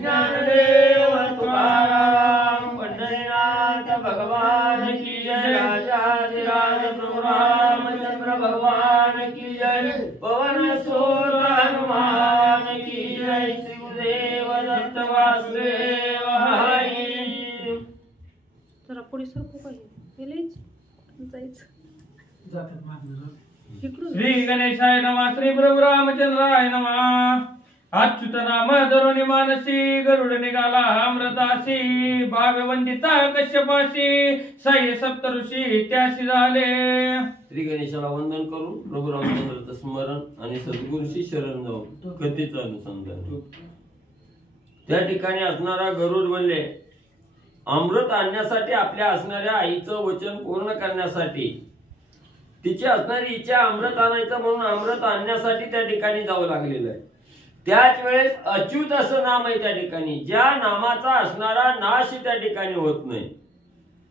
ज्ञानदेव तुकाराम पंढरीनाथ भगवान की जय। राजाधिराज प्रभु रामचंद्र भगवान की जय। पवन सुत हनुमान की जय। शिवदेव दत्त वासुदेव हरी। जरा पुढे सरकू पाहिजे जायचं श्री गणेशाय नमः। श्री प्रभु रामचंद्राय नमः। अच्युत नाम धरुणी मानसी गरुड निघाला अमृतासी। भागवंदिता कश्यपाशी साई सप्त ऋषी त्याशी झाले। श्री गणेशाला वंदन करून प्रभू रामचंद्राचं स्मरण आणि सद्गुरूशी शरण जाऊन कथेचं अनुसंधान। त्या ठिकाणी असणारा गरुड म्हणले अमृत आणण्यासाठी आपल्या असणाऱ्या आईचं वचन पूर्ण करण्यासाठी तिची असणारी इच्छा अमृत आणायचं म्हणून अमृत आणण्यासाठी त्या ठिकाणी जावं लागलेलं आहे। त्याच वेळेस अच्युत असं नाम आहे त्या ठिकाणी, ज्या नामाचा असणारा नाश त्या ठिकाणी होत नाही,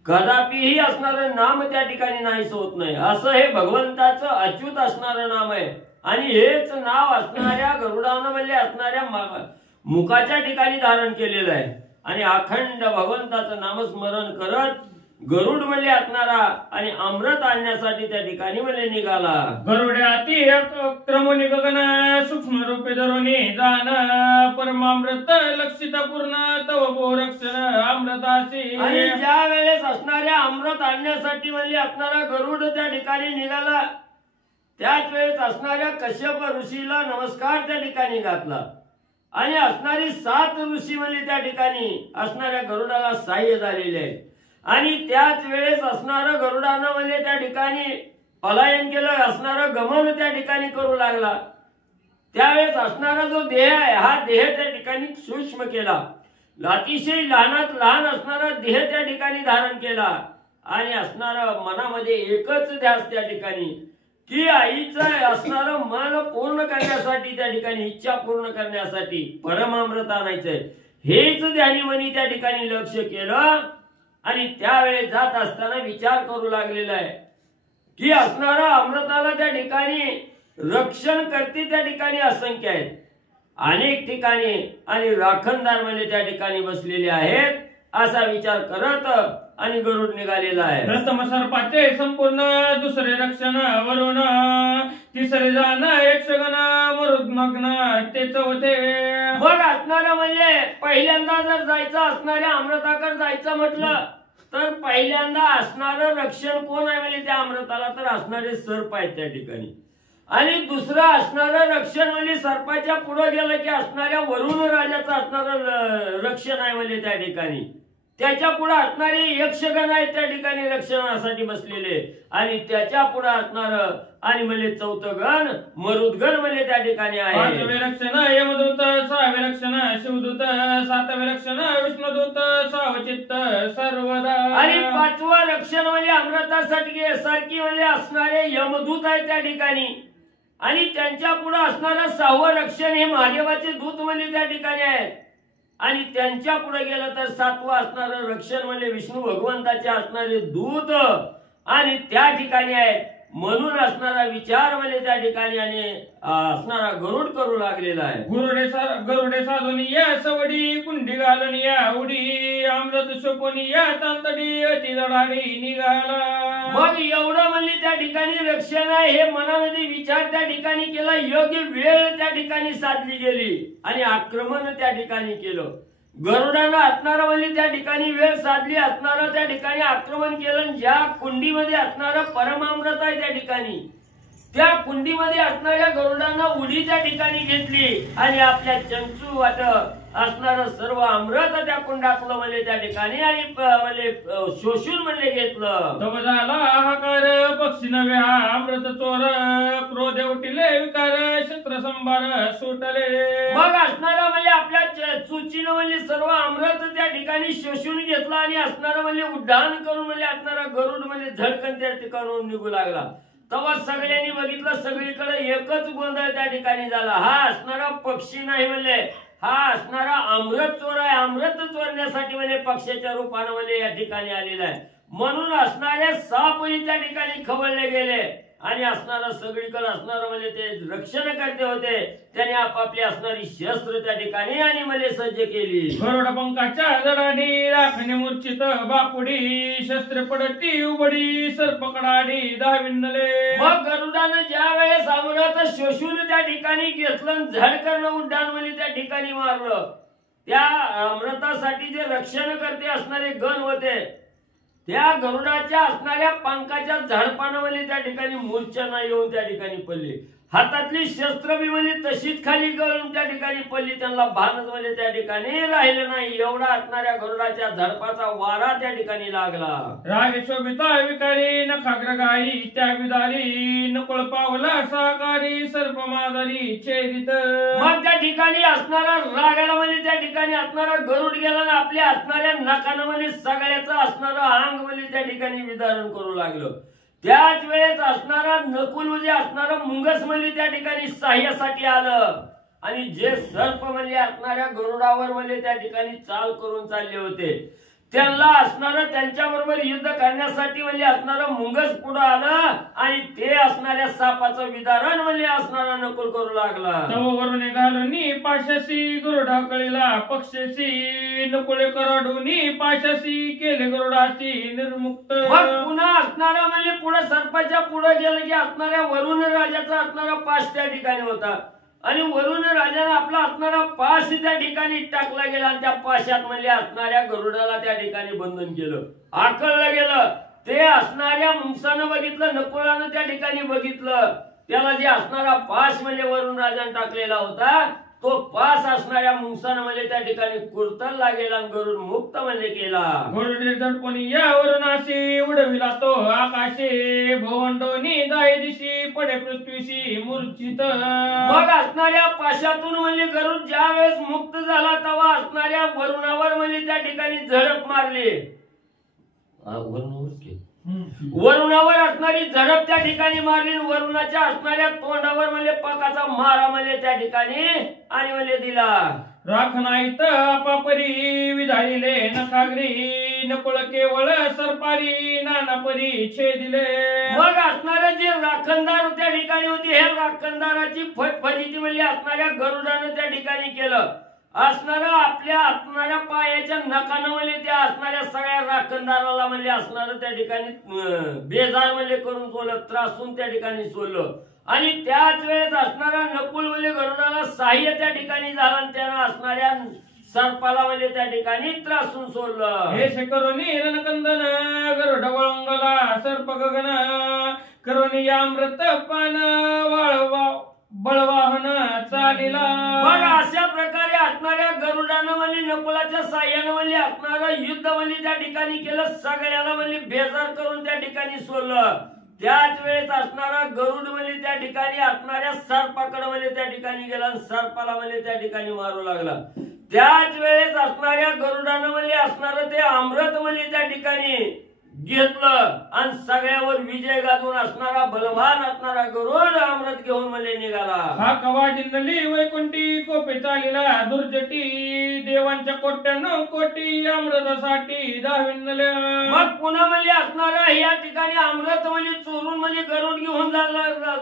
कदापिही असणारं नाम त्या ठिकाणी नाहीच होत नाही, असं हे भगवंताचं अच्युत असणारं नाम आहे। आणि हेच नाव असणाऱ्या गरुडानं म्हणजे असणाऱ्या मुखाच्या ठिकाणी धारण केलेलं आहे। आणि अखंड भगवंताचं नामस्मरण करत गरुड म्हणजे असणारा आणि अमृत आणण्यासाठी त्या ठिकाणी म्हणजे निघाला। गरुड्याती क्रमोनी गगन सूक्ष्म रूपे धरुणी जान परमामृत लक्षित पूर्ण तव गोरक्षण अमृतासी। आणि ज्या वेळेस असणाऱ्या अमृत आणण्यासाठी म्हणजे असणारा गरुड त्या ठिकाणी निघाला, त्याच वेळेस असणाऱ्या कश्यप ऋषीला नमस्कार त्या ठिकाणी घातला आणि असणारी 7 ऋषी म्हणजे त्या ठिकाणी असणाऱ्या गरुडाला सहाय्य झालेले आहे। आणि त्याच वेळेस असणारं गरुडानं म्हणजे त्या ठिकाणी पलायन केलं, असणारं गमन त्या ठिकाणी करू लागला। त्यावेळेस असणारा जो देह आहे हा देह त्या ठिकाणी सूक्ष्म केला, अतिशय लहानात लहान असणारा देह त्या ठिकाणी धारण केला आणि असणारा मनामध्ये एकच ध्यास त्या ठिकाणी की आईचं असणारं मन पूर्ण करण्यासाठी त्या ठिकाणी इच्छा पूर्ण करण्यासाठी परमामृत आणायचंय हेच ध्यानीमनी त्या ठिकाणी लक्ष केलं। आणि त्यावेळेस जात असताना विचार करू लागलेला आहे की असणारा अमृताला त्या ठिकाणी रक्षण करते त्या ठिकाणी असंख्य आहेत, अनेक ठिकाणी आणि राखणदार म्हणजे त्या ठिकाणी बसलेले आहेत, असा विचार करत आणि गरुड निघालेला आहे। प्रथम सर्पाचे संपूर्ण, दुसरे रक्षण वरुण, तिसरे जाण यक्षगण मरुद्मग्न ते चौथे। मग असणारा म्हणजे पहिल्यांदा जर जायचं असणाऱ्या अमृताकडे जायचं म्हटलं तर पहिल्यांदा असणारं रक्षण कोण आहे म्हणजे त्या अमृताला तर असणारे सर्प आहेत त्या ठिकाणी। आणि दुसरं असणारं रक्षण म्हणजे सर्पाच्या पुढे गेलं की असणाऱ्या वरुण राजाचं असणारं रक्षण आहे म्हणजे त्या ठिकाणी। त्याच्या पुढे असणारे यक्षगण आहेत त्या ठिकाणी रक्षणासाठी बसलेले आणि त्याच्या पुढे असणार आणि म्हणजे चौथं गण मरुद्गण म्हणजे त्या ठिकाणी आहे। 5वे रक्षण यमदूत, 6वे रक्षण शिवदूत, 7वे रक्षण विष्णुदूत, सावचित्त सर्वदा। आणि 5वं रक्षण म्हणजे अमृतासाठी सारखी म्हणजे असणारे यमदूत आहेत त्या ठिकाणी आणि त्यांच्या पुढे असणारं 6वं रक्षण हे महादेवाचे दूत म्हणजे त्या ठिकाणी आहेत आणि त्यांच्या पुढे गेलं तर 7वं असणारं रक्षण म्हणजे विष्णू भगवंताचे असणारे दूत आणि त्या ठिकाणी आहेत। म्हणून असणारा विचार म्हणजे त्या ठिकाणी आणि असणारा गरुड करू लागलेला आहे। गरुडे साधून या सवडी, कुंडी घालून या उडी, अमृत शोकून या तांतडी, अति दडाडी निघाला। मग एवढं म्हणजे त्या ठिकाणी रक्षण आहे हे मनामध्ये विचार त्या ठिकाणी केला, योग्य वेळ त्या ठिकाणी साधली गेली आणि आक्रमण त्या ठिकाणी केलं। गरुडानं असणारा म्हणजे त्या ठिकाणी वेळ साधली, असणारं त्या ठिकाणी आक्रमण केलं। ज्या कुंडीमध्ये असणारं परमामृत आहे त्या ठिकाणी त्या कुंडीमध्ये असणाऱ्या गरुडानं उडी त्या ठिकाणी घेतली आणि आपल्या चंचू वाट असणारं सर्व अमृत त्या कुंडातलं म्हणजे त्या ठिकाणी आणि म्हणजे शोषून म्हणजे घेतलं। तव झाला हाहाकार, पक्षी नव्हे हा अमृत चोर, क्रोध उठिले विकार, शस्त्र संभार सुटले। मग असणारा म्हणजे आपल्या चुचीनं म्हणजे सर्व अमृत त्या ठिकाणी शोषून घेतलं आणि असणारं म्हणजे उड्डाण करून म्हणजे असणारा गरुड म्हणजे झडकन त्या ठिकाणून निघू लागला। तेव्हा सगळ्यांनी बघितलं, सगळीकडे एकच गोंधळ त्या ठिकाणी झाला। हा असणारा पक्षी नाही म्हणले, हा असणारा अमृत चोर आहे, अमृत चोरण्यासाठी म्हणजे पक्षाच्या रूपाने म्हणजे या ठिकाणी आलेला आहे। म्हणून असणारे सापही त्या ठिकाणी खवळले गेले आणि असणारा सगळीकडे असणारा म्हणजे ते रक्षण करते होते. त्याने आपापली असणारी शस्त्र त्या ठिकाणी आणि मला सज्ज केली. गरुड पंखाच्या जडाडी राखणे मूर्छित बापुडी शस्त्र पडती उबडी सर्प कडाडी धाविनले. मग गरुडानं ज्या वेळेस अमृत शोषून त्या ठिकाणी घेतलं, झडकन उड्डाण म्हणजे त्या ठिकाणी मारलं. त्या अमृतासाठी जे रक्षण करते असणारे गण होते, त्या गरुडाच्या असणाऱ्या पंखाच्या झाडपानं म्हणजे त्या ठिकाणी मूर्छना येऊन त्या ठिकाणी पडली. हातातली शस्त्र बी म्हणजे तशीच खाली गळून त्या ठिकाणी पडली. त्यांना भानच म्हणजे त्या ठिकाणी राहिलं नाही. एवढा असणाऱ्या गरुडाच्या झडपाचा वारा त्या ठिकाणी लागला. राग शोभिता विकारी नखाग्र गाई त्या विदारी नकुळ पावला साकारी सर्प मादारी छेदित. मग त्या ठिकाणी असणारा रागाला म्हणजे त्या ठिकाणी असणारा गरुड गेला ना आपल्या असणाऱ्या नाकानं म्हणजे सगळ्याचं असणारं अंग म्हणजे त्या ठिकाणी विदारण करू लागलं. त्याच वेळेस असणारा नकुल म्हणजे असणारा मुंगस म्हणजे त्या ठिकाणी सहाय्यासाठी आलं. आणि जे सर्प म्हणजे असणाऱ्या गरुडावर म्हणजे त्या ठिकाणी चाल करून चालले होते, त्यांना असणारं त्यांच्याबरोबर युद्ध करण्यासाठी म्हणजे असणारं मुंगस पुढे आलं आणि ते असणाऱ्या सापाचं विदारण म्हणजे असणारा नकुल करू लागला. वरून घालून पाशाशी गरुडा कळीला पक्षशी नकुळे कराडून पाशाशी केले गरुडाची निर्मुक्त. मग पुन्हा असणारा म्हणजे पुढे सर्पाच्या पुढे गेलं की असणाऱ्या वरुण राजाचा असणारा पाश त्या ठिकाणी होता आणि वरुण राजाने आपला असणारा पाश त्या ठिकाणी टाकला गेला आणि त्या पाशात म्हणजे असणाऱ्या गरुडाला त्या ठिकाणी बंधन केलं, आकळलं गेलं. ते असणाऱ्या मुंगसानं बघितलं, नकुळानं त्या ठिकाणी बघितलं. त्याला जे असणारा पाश म्हणजे वरुण राजाने टाकलेला होता तो पास असणाऱ्या मुंगसानं म्हणजे त्या ठिकाणी कुरतरला गेला आणि गरुड मुक्त म्हणजे केला. गरुड झडकोनी यावरून अशी उडविला तो आकाशे भवंडोनी दाय दिशी पडे पृथ्वीशी मूर्छित. मग असणाऱ्या पाशातून म्हणजे गरुड ज्या वेळेस मुक्त झाला तेव्हा असणाऱ्या वरुणावर म्हणजे त्या ठिकाणी झडप मारली. वरुणावर असणारी झडप त्या ठिकाणी मारली. वरुणाच्या असणाऱ्या तोंडावर म्हणजे पाकाचा मारा म्हणजे त्या ठिकाणी आणि म्हणजे दिला. राख नाहीत आपापरी विधाईले नखागरी नकुळ केवळ सरपारी नानापरी छेदिले. मग असणारे जे राखणदार त्या ठिकाणी होती, हे राखणदाराची फटफटीती म्हणजे असणाऱ्या गरुडानं त्या ठिकाणी केलं. असणारा आपल्या असणाऱ्या पायाच्या नखानं म्हणजे त्या असणाऱ्या सगळ्या राखणदाराला म्हणजे असणारं त्या ठिकाणी बेजार म्हणजे करून सोडलं, त्रासून त्या ठिकाणी सोडलं. आणि त्याच वेळेस असणारा नकुल म्हणजे गरुडाला सहाय्य त्या ठिकाणी झाला आणि त्यानं असणाऱ्या सर्पाला म्हणजे त्या ठिकाणी त्रासून सोडलं. हे करोनी रणकंदन गरुड वळंगला सर्प गगन करोनी अमृत पान वाळवा बळवाहन चालिला. मग अशा प्रकारे असणाऱ्या गरुडानं म्हणजे नकुलाच्या साह्यानं म्हणजे असणारं युद्ध म्हणजे त्या ठिकाणी केलं, सगळ्याला म्हणजे बेजार करून त्या ठिकाणी सोडलं. त्याच वेळेस असणारा गरुड म्हणजे त्या ठिकाणी असणाऱ्या सर्पाकडे म्हणजे त्या ठिकाणी गेला आणि सर्पाला म्हणजे त्या ठिकाणी मारू लागला. त्याच वेळेस असणाऱ्या गरुडानं म्हणजे असणारं ते अमृत म्हणजे त्या ठिकाणी घेतलं आणि सगळ्यावर विजय गाजवून असणारा बलवान असणारा गरुड अमृत घेऊन म्हणजे निघाला. हा कवा जिंदली वैकुंठी कोपे चालिला दुर्जटी देवांच्या कोट्यानं कोटी अमृतासाठी धाविनल्या. मग पुन्हा म्हणजे असणारा या ठिकाणी अमृत म्हणजे चोरून म्हणजे गरुड घेऊन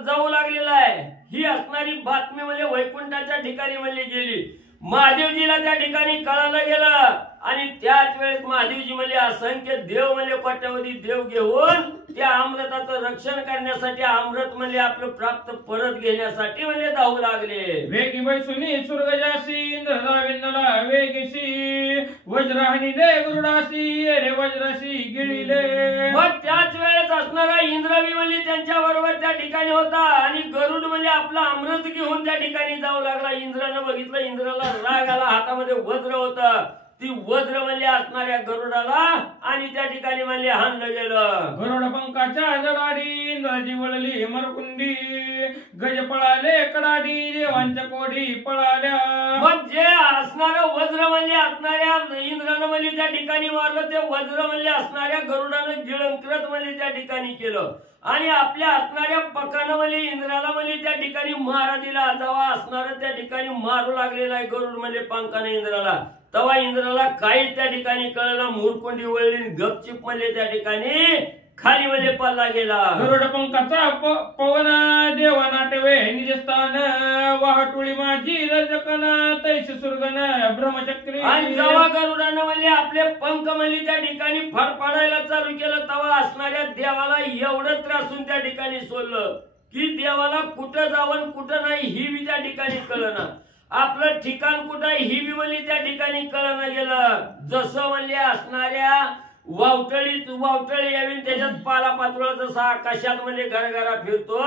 जाऊ लागलेला आहे. ही असणारी बातमी म्हणजे वैकुंठाच्या ठिकाणी म्हणजे गेली. महादेवजीला त्या ठिकाणी कळालं गेलं आणि त्याच वेळेस महादेवजी म्हणजे असंख्य देव म्हणजे कोट्यावधी देव घेऊन त्या अमृताचं रक्षण करण्यासाठी अमृत म्हणजे आपलं प्राप्त परत घेण्यासाठी म्हणजे धावू लागले. वेगी बैसुनी सुरगजासी इंद्रदाविंदला वेगेसी वज्राहनीले गरुडासी रे वज्रासी गिळीले. मग त्याच वेळेस असणारा इंद्रवी म्हणजे त्यांच्या बरोबर त्या ठिकाणी होता आणि गरुड म्हणजे आपला अमृत घेऊन त्या ठिकाणी जाऊ लागला. इंद्रानं बघितलं, इंद्राला राग आला, हातामध्ये वज्र होतं. ती वज्र म्हणजे असणाऱ्या गरुडाला आणि त्या ठिकाणी म्हणजे हाणलं गेलं. गरुड पंखाच्या जडाडी इंद्राची वळली मरकुंडी गज पळाले कडाडी देवांच्या कोडी पळाल्या. मग जे असणारं वज्र म्हणजे असणाऱ्या इंद्रानं म्हणजे त्या ठिकाणी मारलं, ते वज्र म्हणजे असणाऱ्या गरुडानं गिळंकृत म्हणजे त्या ठिकाणी केलं आणि आपल्या असणाऱ्या पकानं म्हणजे इंद्राला म्हणजे त्या ठिकाणी मारा दिला. जेव्हा असणारं त्या ठिकाणी मारू लागलेला आहे गरुड म्हणजे पंखाने इंद्राला, तेव्हा इंद्राला काही त्या ठिकाणी कळलं. मुरकुंडी वळली, गपचिप म्हणजे त्या ठिकाणी खाली म्हणजे पल्ला गेला. गरुड पंखाचा पवन देवा नाटवे निजस्थान वाहटुळी माझी रजकन तैस सुरगन ब्रह्मचक्री. आणि जेव्हा गरुडानं म्हणजे आपले पंख म्हणजे त्या ठिकाणी फडफडायला चालू केलं तेव्हा असणाऱ्या देवाला एवढं त्रासून त्या ठिकाणी सोडलं की देवाला कुठं जावं कुठं नाही ही बी त्या ठिकाणी कळना. आपलं ठिकाण कुठं ही बी म्हणजे त्या ठिकाणी कळना गेलं. जसं म्हणजे असणाऱ्या वावटळी यावी त्याच्यात पाला पाचोळा जसा आकाशात म्हणजे घरघरा फिरतो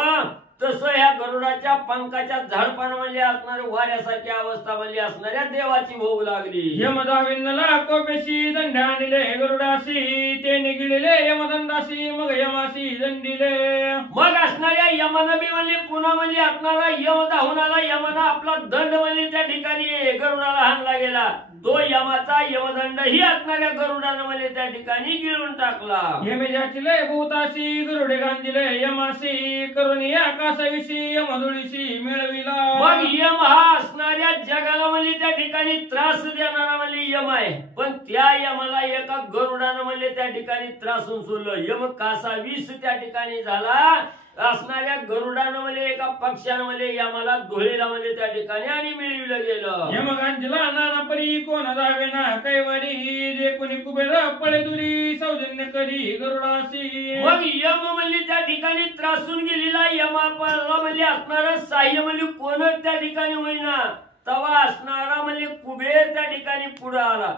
तसं ह्या गरुडाच्या पंखाच्या झाडपानामध्ये असणाऱ्या वाऱ्यासारखी अवस्था म्हणजे असणाऱ्या देवाची होऊ लागली. यमदाविन्नला कोपेशी दंड्या आणले गरुडाशी ते निघिले यमदंडाशी मग यमाशी दंडिले. मग असणाऱ्या यमानं बी म्हणजे पुन्हा म्हणजे असणारा यम धावून यमानं आपला दंड म्हणजे त्या ठिकाणी गरुडाला हाणला गेला. तो यमाचा यमदंड ही असणाऱ्या गरुडानं म्हणजे त्या ठिकाणी गिळून टाकला. यमे जाचिले भूताशी गरुडे गांजिले यमाशी करून आकाशाविषयी यमधुळीशी मिळविला. मग यम हा असणाऱ्या जगाला म्हणजे त्या ठिकाणी त्रास देणारा म्हणजे यम आहे. पण त्या यमाला एका गरुडानं म्हणजे त्या ठिकाणी त्रासून सोडलं. यम कासा 20 त्या ठिकाणी झाला. असणाऱ्या गरुडानं म्हणजे एका पक्षानं म्हणजे यमाला धुळीला म्हणजे त्या ठिकाणी आणि मिळविलं गेलं. यमगांजला नाना परी कोण जावे ना कैवारी जे कोणी कुबेर पळे दुरी सौजन्य करी गरुडाशी. मग यम म्हणजे त्या ठिकाणी त्रासून गेलेला यमाला म्हणजे असणारा साह्य म्हणजे कोणच त्या ठिकाणी होईना तवा असणारा म्हणजे कुबेर त्या ठिकाणी पुढे आला.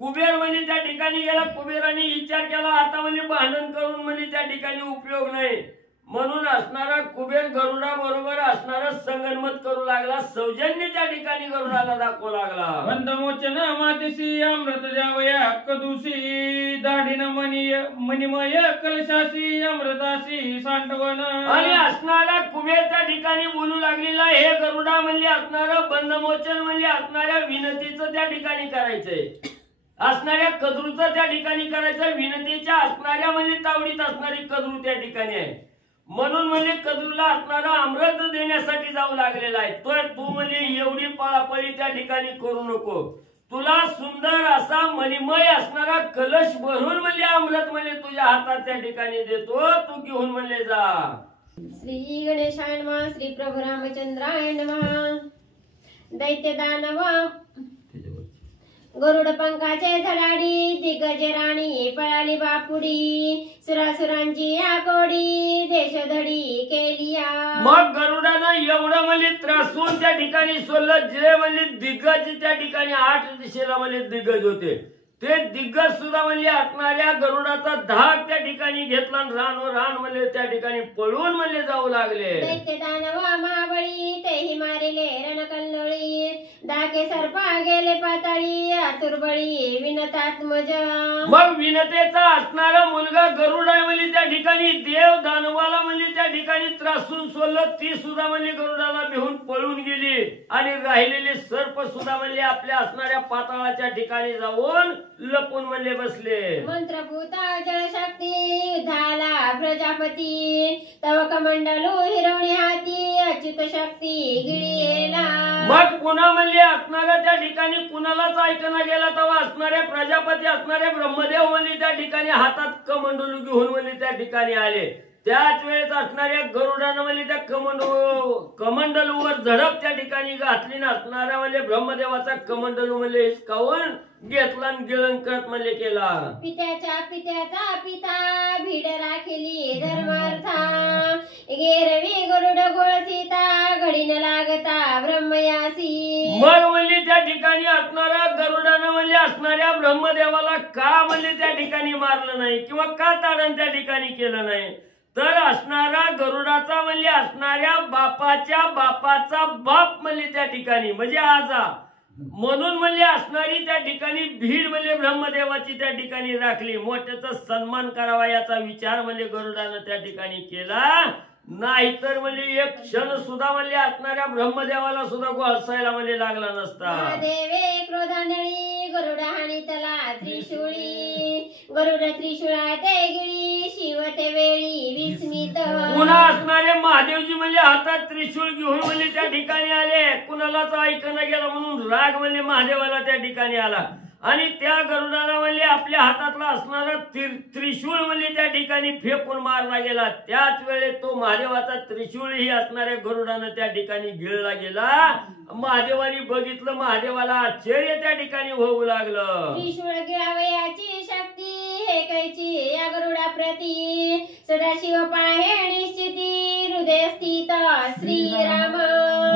कुबेर म्हणजे त्या ठिकाणी गेला. कुबेराने विचार केला आता म्हणजे भांडण करून म्हणजे त्या ठिकाणी उपयोग नाही म्हणून असणारा कुबेर गरुडा बरोबर असणारा संगनमत करू लागला. सौजन्य त्या ठिकाणी गरुडाला दाखवू लागला. बंधमोचन मातेशी अमृत जावया कदुशी दाढीन मणिमय कलशाशी अमृताशी सांडवन. आणि असणारा कुबेर त्या ठिकाणी बोलू लागलेला हे गरुडा म्हणजे असणारं बंधमोचन म्हणजे असणाऱ्या विनंतीचं त्या ठिकाणी करायचंय. असणाऱ्या कद्रूचं त्या ठिकाणी करायचं. विनंतीच्या असणाऱ्या म्हणजे तावडीत असणारी कद्रू त्या ठिकाणी आहे म्हणून म्हणजे कद्रूला असणारा अमृत देण्यासाठी जाऊ लागलेला आहे. तर तू म्हणजे एवढी पळापळी त्या ठिकाणी करू नको. तुला सुंदर असा मणिमय असणारा कलश भरून म्हणजे अमृत म्हणजे तुझ्या हातात त्या ठिकाणी देतो. तू घेऊन म्हणजे जा. श्री गणेशाय नमः. श्री प्रभू रामचंद्राय नमः. दैत्य दानव गरुड पंखाचे झडाडी दिग्गज राणी पळाली बापुडी सुरासुरांची आकोडी देशधडी केलिया. मग गरुडानं एवढं म्हणजे त्रासून त्या ठिकाणी सोडलं. जे म्हणजे दिग्गज त्या ठिकाणी 8 दिशेला म्हणजे दिग्गज होते ते दिग्गज सुद्धा म्हणजे असणाऱ्या गरुडाचा धाक त्या ठिकाणी घेतला. रान म्हणजे त्या ठिकाणी पळून म्हणजे जाऊ लागले. दैत्य दानव महाबळी तेही मारिले रणकल्लोळी दाके सर्पा गेले पाताळी आतुरबळी विनतात्मज. मग विनतेचा असणारा मुलगा गरुड आहे म्हणजे त्या ठिकाणी देव दानवाला म्हणजे त्या ठिकाणी त्रासून सोडलं. ती सुद्धा म्हणजे गरुडाला भिवून पळून गेली आणि राहिलेले सर्प सुद्धा म्हणजे आपल्या असणाऱ्या पाताळाच्या ठिकाणी जाऊन लपून म्हणजे बसले. मंत्रभूता जळशक्ती झाला प्रजापती तव कमंडलू हिरवणी हाती अच्युत शक्ती गिळीला. मग पुन्हा म्हणजे असणाऱ्या त्या ठिकाणी कुणालाच ऐकणं गेला तेव्हा असणाऱ्या प्रजापती असणाऱ्या ब्रह्मदेव म्हणजे त्या ठिकाणी हातात कमंडलू घेऊन म्हणजे त्या ठिकाणी आले. त्याच वेळेस असणाऱ्या गरुडानं म्हणजे त्या कमंडलूवर झडप त्या ठिकाणी घातली. नसणारा म्हणजे ब्रह्मदेवाचा कमंडलू म्हणजे हिसकावून घेतला आणि गिळंकत म्हणजे केला. पित्याचा पिता भीड राखली धर्मार्था गेरवी गरुड घोळसीता घडीन लागता ब्रह्मयासी. मग म्हणजे त्या ठिकाणी असणारा गरुडानं म्हणजे असणाऱ्या ब्रह्मदेवाला का म्हणजे त्या ठिकाणी मारलं नाही किंवा का ताडण त्या ठिकाणी केलं नाही तर असणारा गरुडाचा म्हणजे असणाऱ्या बापाच्या बापाचा बाप म्हणजे त्या ठिकाणी म्हणजे आजा म्हणून म्हणजे असणारी त्या ठिकाणी भीड म्हणजे ब्रह्मदेवाची त्या ठिकाणी राखली. मोठ्याचा सन्मान करावा याचा विचार म्हणजे गरुडानं त्या ठिकाणी केला. नाहीतर म्हणजे एक क्षण सुद्धा म्हणजे असणाऱ्या ब्रह्मदेवाला सुद्धा गोळसायला म्हणजे लागला नसता. देवे क्रोधांधळी गरुड हाणीतला त्रिशूळी गरुड त्रिशूळा ते गिळी शिव ते वेळी विस्मित. पुन्हा असणारे महादेवजी म्हणजे हातात त्रिशूळ घेऊन म्हणजे त्या ठिकाणी आले. कुणालाच ऐकणं गेलं म्हणून राग म्हणजे महादेवाला त्या ठिकाणी आला आणि त्या गरुडाला म्हणले आपल्या हातातला असणारा त्रिशूळ म्हणले त्या ठिकाणी फेकून मारला गेला. त्याच वेळेस तो महादेवाचा त्रिशूळही असणाऱ्या गरुडानं त्या ठिकाणी गिळला गेला. महादेवानी बघितलं, महादेवाला आश्चर्य त्या ठिकाणी होऊ लागलं. त्रिशूळ गिळावयाची शक्ती हे कैची या गरुडा प्रती, सदाशिव पाहे निश्चिती हृदय स्थित श्रीराम.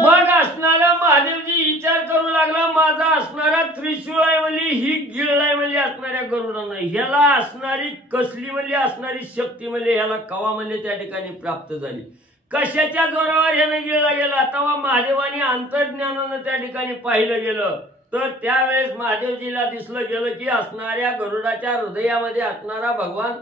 मग असणारा महादेवजी विचार करू लागला, माझा असणारा त्रिशूळ आहे म्हणली, ही गिळलाय म्हणली असणाऱ्या गरुडानं, ह्याला असणारी कसली म्हणली असणारी शक्ती म्हणली ह्याला कवा म्हणले त्या ठिकाणी प्राप्त झाली, कशाच्या जोरावर ह्यानं गिळला गेला. तेव्हा महादेवाने अंतर्ज्ञानानं त्या ठिकाणी पाहिलं गेलं. तर त्यावेळेस महादेवजीला दिसलं गेलं की असणाऱ्या गरुडाच्या हृदयामध्ये असणारा भगवान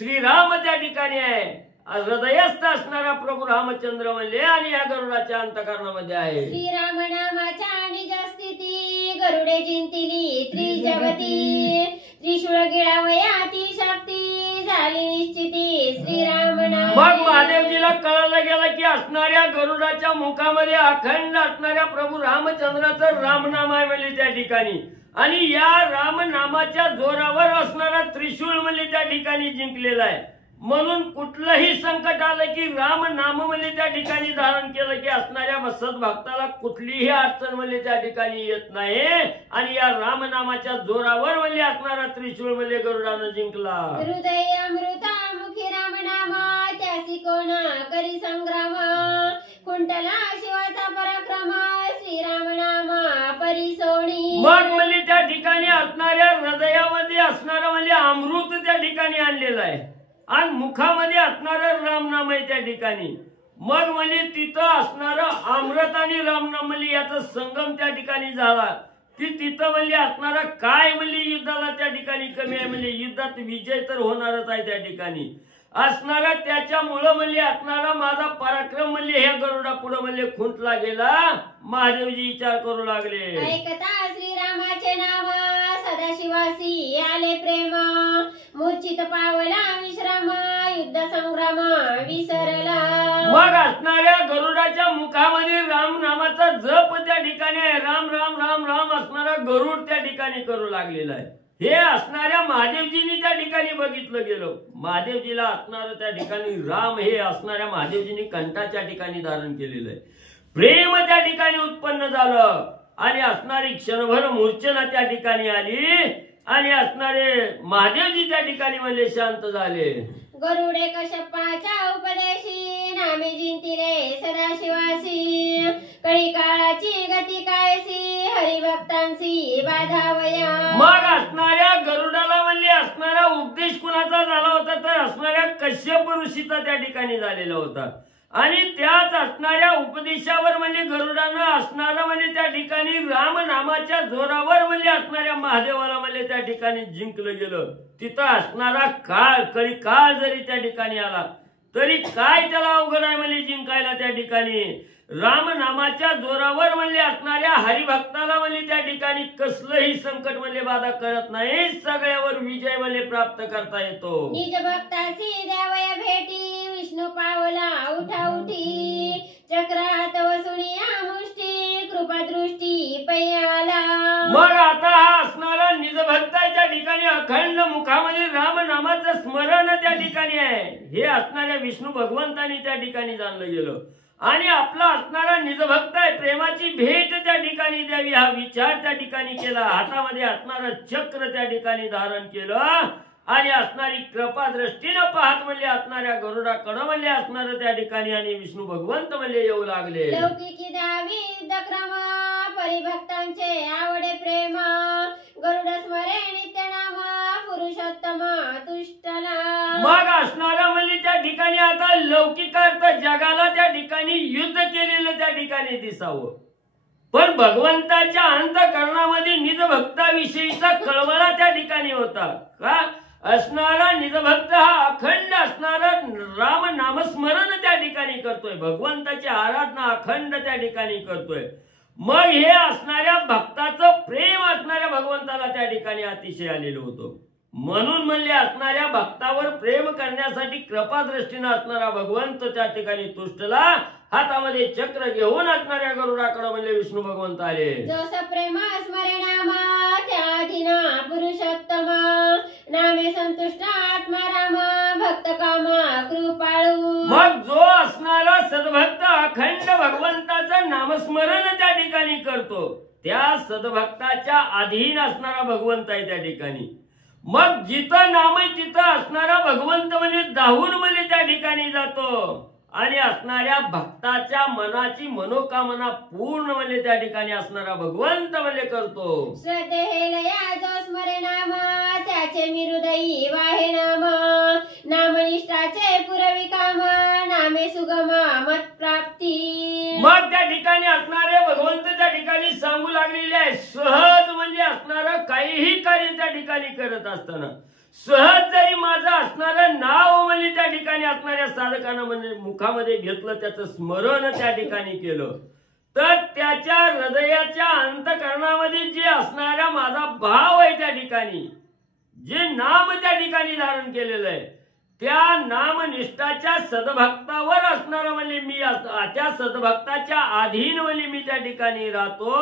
श्रीराम त्या ठिकाणी आहे, हृदयस्थ असणारा प्रभू रामचंद्र म्हणले आणि या गरुडाच्या अंतःकरणामध्ये आहे. श्रीराम नामाच्या निज स्थिती गरुडे जिंतिली त्रिजगती, त्रिशूळ गिळावयाची शक्ती झाली निश्चिती श्रीराम नाम. मग महादेवजीला कळलं गेलं की असणाऱ्या गरुडाच्या मुखामध्ये अखंड असणाऱ्या प्रभू रामचंद्राचं रामनाम आहे म्हणले त्या ठिकाणी, आणि या रामनामाच्या जोरावर असणारा त्रिशूळ म्हणले त्या ठिकाणी जिंकलेला आहे. म्हणून कुठलंही संकट आलं की राम नाम म्हणजे त्या ठिकाणी धारण केलं की असणाऱ्या सद्भक्ताला कुठलीही अडचण म्हणजे त्या ठिकाणी येत नाही. आणि या रामनामाच्या जोरावर म्हणजे असणारा त्रिशूळ म्हणजे गरुडानं जिंकला. हृदय अमृता मुखी राम नाम, त्यासी कोणा करी संग्राम, कुंटला शिवाचा पराक्रम श्रीराम नाम परिसोणी. मग म्हणजे त्या ठिकाणी असणाऱ्या हृदयामध्ये असणारा म्हणजे अमृत त्या ठिकाणी आणलेलं आहे आणि मुखामध्ये असणारं रामनाम आहे त्या ठिकाणी. मग म्हणजे तिथं असणारं अमृत आणि रामनाम म्हणजे याचा संगम त्या ठिकाणी झाला की तिथं म्हणजे असणारा काय म्हणजे युद्धाला त्या ठिकाणी कमी आहे, म्हणजे युद्धात विजय तर होणारच आहे त्या ठिकाणी असणारा. त्याच्यामुळं म्हणजे असणारा माझा पराक्रम म्हणजे ह्या गरुडा पुढे म्हणजे खुंटला गेला. महादेवजी विचार करू लागले, ऐकता श्रीरामाचे नाम सदाशिवासी आले प्रेम, मूर्छित पावला विश्राम युद्ध संग्राम विसरला. मग असणाऱ्या गरुडाच्या मुखामध्ये राम नामाचा जप त्या ठिकाणी आहे, राम राम राम राम असणारा गरुड त्या ठिकाणी करू लागलेला आहे. हे असणाऱ्या महादेवजींनी त्या ठिकाणी बघितलं गेलं. महादेवजीला असणारं त्या ठिकाणी राम हे असणाऱ्या महादेवजींनी कंठाच्या ठिकाणी धारण केलेलं आहे. प्रेम त्या ठिकाणी उत्पन्न झालं आणि असणारी क्षणभर मूर्छना त्या ठिकाणी आली आणि असणारे महादेवजी त्या ठिकाणी म्हणजे शांत झाले. गरुडे कश्यपाच्या उपदेशी नामे जिंतिले सदाशिवासी, कळी काळाची गती कायसी हरिभक्तांची बाधावया. मग असणाऱ्या गरुडाला म्हणले असणारा उपदेश कुणाचा झाला होता तर असणाऱ्या कश्यप ऋषीचा त्या ठिकाणी झालेला होता. आणि त्याच असणाऱ्या उपदेशावर म्हणजे गरुडानं असणारा म्हणजे त्या ठिकाणी राम नामाच्या जोरावर म्हणजे असणाऱ्या महादेवाला म्हणजे त्या ठिकाणी जिंकलं गेलं. तिथं असणारा काळ कळी काळ जरी त्या ठिकाणी आला तरी काय त्याला अवघड आहे म्हणजे जिंकायला त्या ठिकाणी. राम नामाच्या जोरावर म्हणजे असणाऱ्या हरिभक्ताला म्हणजे त्या ठिकाणी कसलंही संकट म्हणजे बाधा करत नाही, सगळ्यावर विजय म्हणजे प्राप्त करता येतो. निज भक्तासी द्यावया भेटी विष्णू पावला उठा उठी, चक्रात वसुनिया मुष्टी कृपा दृष्टी पयाला. मग आता हा असणारा निजभक्ताच्या ठिकाणी अखंड मुखामध्ये राम नामाचं स्मरण त्या ठिकाणी आहे. हे असणाऱ्या विष्णू भगवंतानी त्या ठिकाणी जाणलं गेलं आणि आपला असणारा निजभक्त आहे, प्रेमाची भेट त्या ठिकाणी द्यावी हा विचार त्या ठिकाणी केला. हातामध्ये असणारं चक्र त्या ठिकाणी धारण केलं आणि असणारी कृपा दृष्टीनं पाहत म्हणजे असणाऱ्या गरुडाकडं म्हणजे असणार त्या ठिकाणी आणि विष्णू भगवंत म्हणजे येऊ लागले. लौकिकी द्यावी युद्धक्रम परिभक्तांचे आवडे प्रेम, गरुड स्मरे नित्यनाम पुरुषोत्तम तुष्टला. मग असणारा म्हणजे त्या ठिकाणी आता लौकिकार्थ जगाला त्या ठिकाणी युद्ध केलेलं त्या ठिकाणी दिसावं, पण भगवंताच्या अंतःकरणामध्ये निजभक्ताविषयीचा कळवळा त्या ठिकाणी होता. का असणारा निजभक्त हा अखंड असणारा राम नामस्मरण त्या ठिकाणी करतोय, भगवंताची आराधना अखंड त्या ठिकाणी करतोय. मग हे असणाऱ्या भक्ताचं प्रेम असणाऱ्या भगवंताला त्या ठिकाणी अतिशय आलेलं होतं. म्हणून म्हणले असणाऱ्या भक्तावर प्रेम करण्यासाठी कृपा दृष्टीने असणारा भगवंत त्या ठिकाणी तुष्टला. हातामध्ये चक्र घेऊन असणाऱ्या गरुडाकडे म्हणले विष्णू भगवंत आले. जस प्रेम स्मरे नाम त्या अधीन पुरुषोत्तम नामे संतुष्ट आत्मा राम भक्त काम कृपाळू. मग जो असणारा सद्भक्त अखंड भगवंताचं नामस्मरण त्या ठिकाणी करतो त्या सद्भक्ताच्या अधीन असणारा भगवंत आहे त्या ठिकाणी. मग जिथं नाम आहे तिथं असणारा भगवंत म्हणजे धावून म्हणजे त्या ठिकाणी जातो आणि असणाऱ्या भक्ताच्या मनाची मनोकामना पूर्ण म्हणजे त्या ठिकाणी असणारा भगवंत म्हणजे करतो. श्रद्धेलया जो स्मरे नाम त्याचे मी हृदयी वाहे नाम नामनिष्ठाचे पुरवी काम नामे सुगम मत प्राप्ती. मग त्या ठिकाणी असणारे भगवंत त्या ठिकाणी सांगू लागलेले आहे सहज म्हणजे असणारं काहीही कार्य त्या ठिकाणी करत असताना सहज जरी माझं असणारं नाव म्हणजे त्या ठिकाणी असणाऱ्या साधकानं म्हणजे मुखामध्ये घेतलं त्याचं स्मरण त्या ठिकाणी केलं तर त्याच्या हृदयाच्या अंतःकरणामध्ये जे असणारा माझा भाव आहे त्या ठिकाणी जे नाम त्या ठिकाणी धारण केलेलं आहे त्या नामनिष्ठाच्या सद्भक्तावर असणारा म्हणजे मी त्या सद्भक्ताच्या अधीन म्हणजे मी त्या ठिकाणी राहतो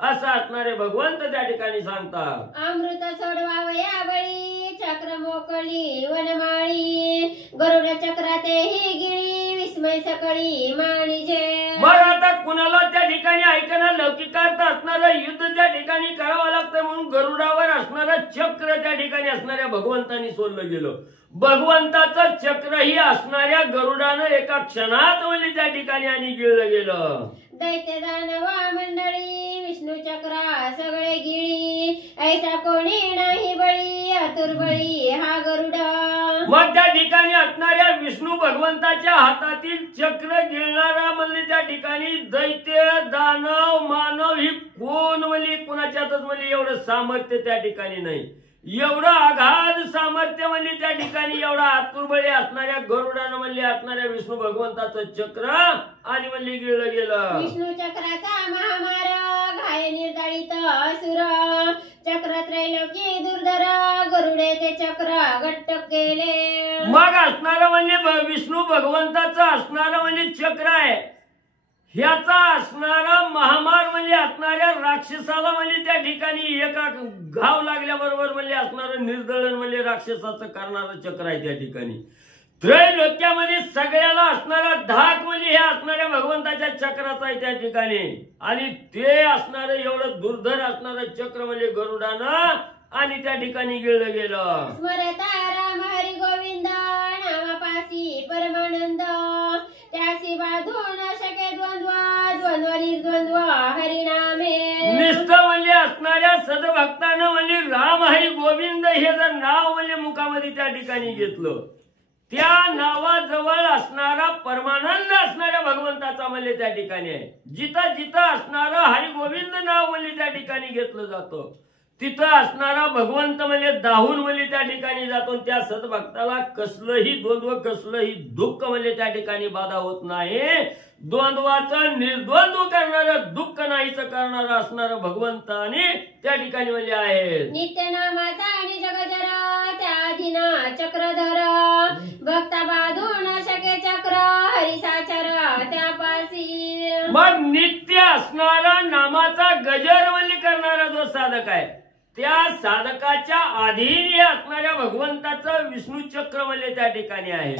असं असणारे भगवंत त्या ठिकाणी सांगतात. अमृत सोडवावया बळी चक्र मोकळी वनमाळी गरुड चक्राते ही गिळी विस्मय सकळी माणिजे. मग आता कुणाला त्या ठिकाणी ऐकणं लौकिकार्थ असणारं युद्ध त्या ठिकाणी करावं लागतं म्हणून गरुडावर असणारं चक्र त्या ठिकाणी असणाऱ्या भगवंतानी सोडलं गेलं. भगवंताचं चक्र ही असणाऱ्या गरुडानं एका क्षणात म्हणजे त्या ठिकाणी आणि गिळलं गेलं. दैत्य दानवा मंडळी विष्णू चक्रा सगळे गिळी ऐसा कोणी नाही बळी आतुर बळी हा गरुड. मग त्या ठिकाणी असणाऱ्या विष्णू भगवंताच्या हातातील चक्र गिळणारा म्हणजे त्या ठिकाणी दैत्य दानव मानव ही कोण म्हणजे कुणाच्यातच म्हणजे एवढं सामर्थ्य त्या ठिकाणी नाही. एवढं अगाध सामर्थ्य म्हणजे त्या ठिकाणी एवढा आतुरबळी असणाऱ्या गरुडानं म्हणजे असणाऱ्या विष्णू भगवंताचं चक्र आणि म्हणजे गिळलं गेलं. विष्णू चक्राचा महामार घाय निर्दाळीत असुर चक्र त्रैलोकी दुर्धर गरुडे ते चक्र घट्ट केले. मग असणारं म्हणजे विष्णू भगवंताचं असणारं म्हणजे चक्र आहे ह्याचा असणारा महामार म्हणजे असणाऱ्या राक्षसाला म्हणजे त्या ठिकाणी एका घाव लागल्याबरोबर म्हणजे असणारं निर्दळन म्हणजे राक्षसाचं करणारं चक्र आहे त्या ठिकाणी. त्रैलोक्यामध्ये सगळ्याला असणारा धाक म्हणजे हे असणाऱ्या भगवंताच्या चक्राचा आहे त्या ठिकाणी आणि ते असणारं एवढं दुर्धर असणारं चक्र म्हणजे गरुडानं आणि त्या ठिकाणी गिळलं गेलं. स्मरता राम हरी गोविंद नामापासी परमानंद त्यासी बाधून शके द्वंद्व द्वंद्व निर्द्वंद्व हरिनामे. निष्ठ म्हणजे असणाऱ्या सद्भक्तानं म्हणजे राम हरी गोविंद हे जर नाव म्हणजे मुखामध्ये त्या ठिकाणी घेतलं त्या नावाजवळ असणारा परमानंद असणाऱ्या भगवंताचा म्हणजे त्या ठिकाणी आहे. जिथं जिथं असणारं हरी गोविंद नाव म्हणजे त्या ठिकाणी घेतलं जातं तिथं असणारा भगवंत म्हणजे दाहून म्हणजे त्या ठिकाणी जातो. त्या सद्भक्ताला कसलंही द्वंद्व कसलंही दुःख म्हणजे त्या ठिकाणी बाधा होत नाही. द्वंद्वाचं निर्द्वंद्व करणारं दुःख नाहीच करणारं असणारं भगवंत आणि त्या ठिकाणी म्हणजे आहे. नित्य नामाचा आणि जगजर त्या अधीना चक्रधर भक्ता बाधून शके चक्र हरिसाचर त्यापासी. मग नित्य असणारा नामाचा गजर म्हणजे करणारा जो साधक आहे त्या साधकाच्या अधीन हे असणाऱ्या भगवंताचं विष्णू चक्र म्हणजे त्या ठिकाणी आहे.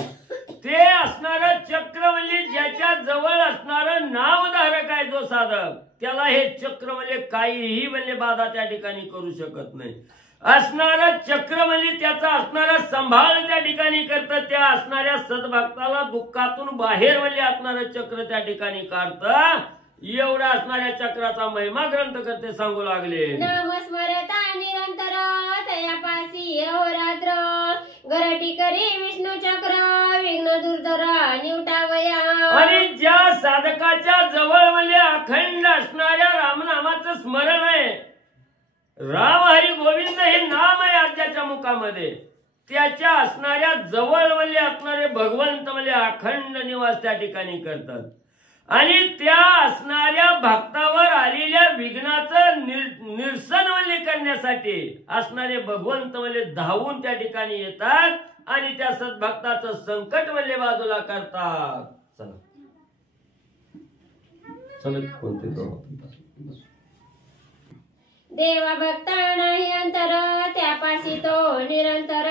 ते असणारं चक्र म्हणजे ज्याच्या जवळ असणारं नामधारक आहे जो साधक त्याला हे चक्र म्हणजे काहीही म्हणजे बाधा त्या ठिकाणी करू शकत नाही. असणारं चक्र म्हणजे त्याचा असणारा सांभाळ त्या ठिकाणी करतं. त्या असणाऱ्या सद्भक्ताला दुःखातून बाहेर म्हणजे असणारं चक्र त्या ठिकाणी काढतं. एवढा असणाऱ्या चक्राचा महिमा ग्रंथ करते सांगू लागले. नाम स्मरता निरंतर तयापासी अहोरात्र गरटी करी विष्णू चक्र विघ्न दुर्धर निवटावया. आणि ज्या साधकाच्या जवळ म्हणजे अखंड असणाऱ्या रामनामाचं स्मरण आहे राम हरी गोविंद हे नाम आहे आद्याच्या मुखामध्ये त्याच्या असणाऱ्या जवळ म्हणजे असणारे भगवंत म्हणजे अखंड निवास त्या ठिकाणी करतात. आणि त्या असणाऱ्या भक्तावर आलेल्या विघ्नाचं निरसन म्हणजे करण्यासाठी असणारे भगवंत म्हणजे धावून त्या ठिकाणी येतात आणि त्या सद्भक्ताचं संकट म्हणजे बाजूला करतात. देवा भक्ता नाही अंतर त्यापासी तो निरंतर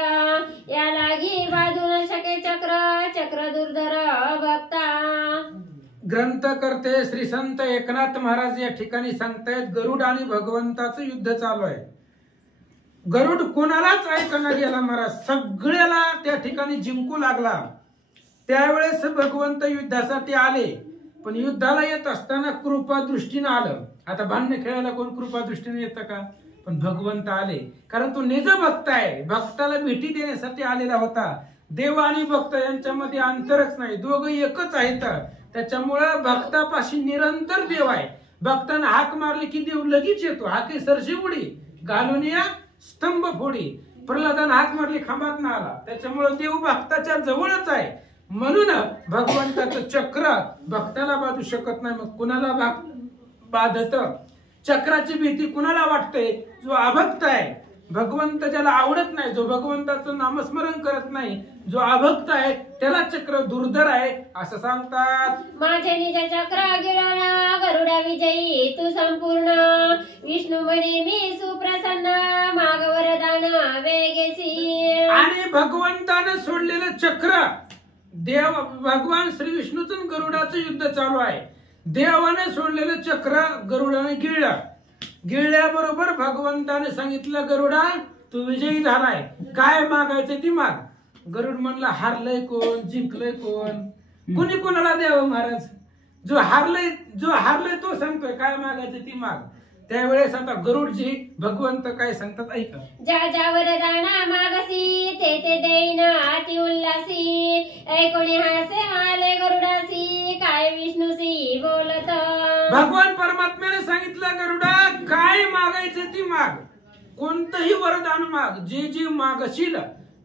या लागी बाजू न शके चक्र चक्र दुर्धर भक्ता. ग्रंथ करते श्री संत एकनाथ महाराज या ठिकाणी सांगतायत गरुड आणि भगवंताचं युद्ध चालू आहे. गरुड कोणालाच ऐकणा गेला महाराज, सगळ्याला त्या ठिकाणी जिंकू लागला. त्यावेळेस भगवंत युद्धासाठी आले, पण युद्धाला येत असताना कृपा दृष्टीनं आलं. आता भांडण खेळायला कोण कृपा दृष्टीने येतं का? पण भगवंत आले, कारण तो निज भक्त आहे, भक्ताला भेटी देण्यासाठी आलेला होता. देव आणि भक्त यांच्यामध्ये अंतरच नाही, दोघं एकच आहेत. त्याच्यामुळं भक्तापाशी निरंतर देव आहे. भक्तानं हाक मारली की देव लगेच येतो. हाके सरशी उडी घालून या स्तंभ फोडी. प्रल्हादानं हाक मारली खांबात ना आला. त्याच्यामुळं देव भक्ताच्या जवळच आहे. म्हणून भगवंताचं चक्र भक्ताला बांधू शकत नाही. मग कुणाला बाधत? चक्राची भीती कुणाला वाटते? जो अभक्त आहे, भगवंत ज्याला आवडत नाही, जो भगवंताचं नामस्मरण करत नाही, जो अभक्त आहे त्याला चक्र दुर्धर आहे असं सांगतात. माझे निज चक्र गिळवणा गरुडा विजयी तू संपूर्ण विष्णू म्हणे मी सुप्रसन्न माग वरदान वेगेसी. आणि भगवंतानं सोडलेलं चक्र देव भगवान श्री विष्णूचं गरुडाचं युद्ध चालू आहे. देवाने सोडलेलं चक्र गरुडाने गिळलं. गिळल्याबरोबर भगवंताने सांगितलं गरुडा तू विजयी झालाय, काय मागायचं ती माग. गरुड म्हणला हारलंय कोण, जिंकलंय कोण? कुणी कोणाला द्यावं महाराज? जो हारलंय तो सांगतोय काय मागायचं ती माग. त्यावेळेस आता गरुडजी भगवंत काय सांगतात ऐका. ज्या ज्या वरदाना मागसी ते ते देईन अति उल्हासी ऐकोणी हासे आले गरुडासी काय विष्णूसी बोलत. भगवान परमात्म्याने सांगितलं गरुडा काय मागायचं ती माग, कोणतंही वरदान माग, जे जे मागशील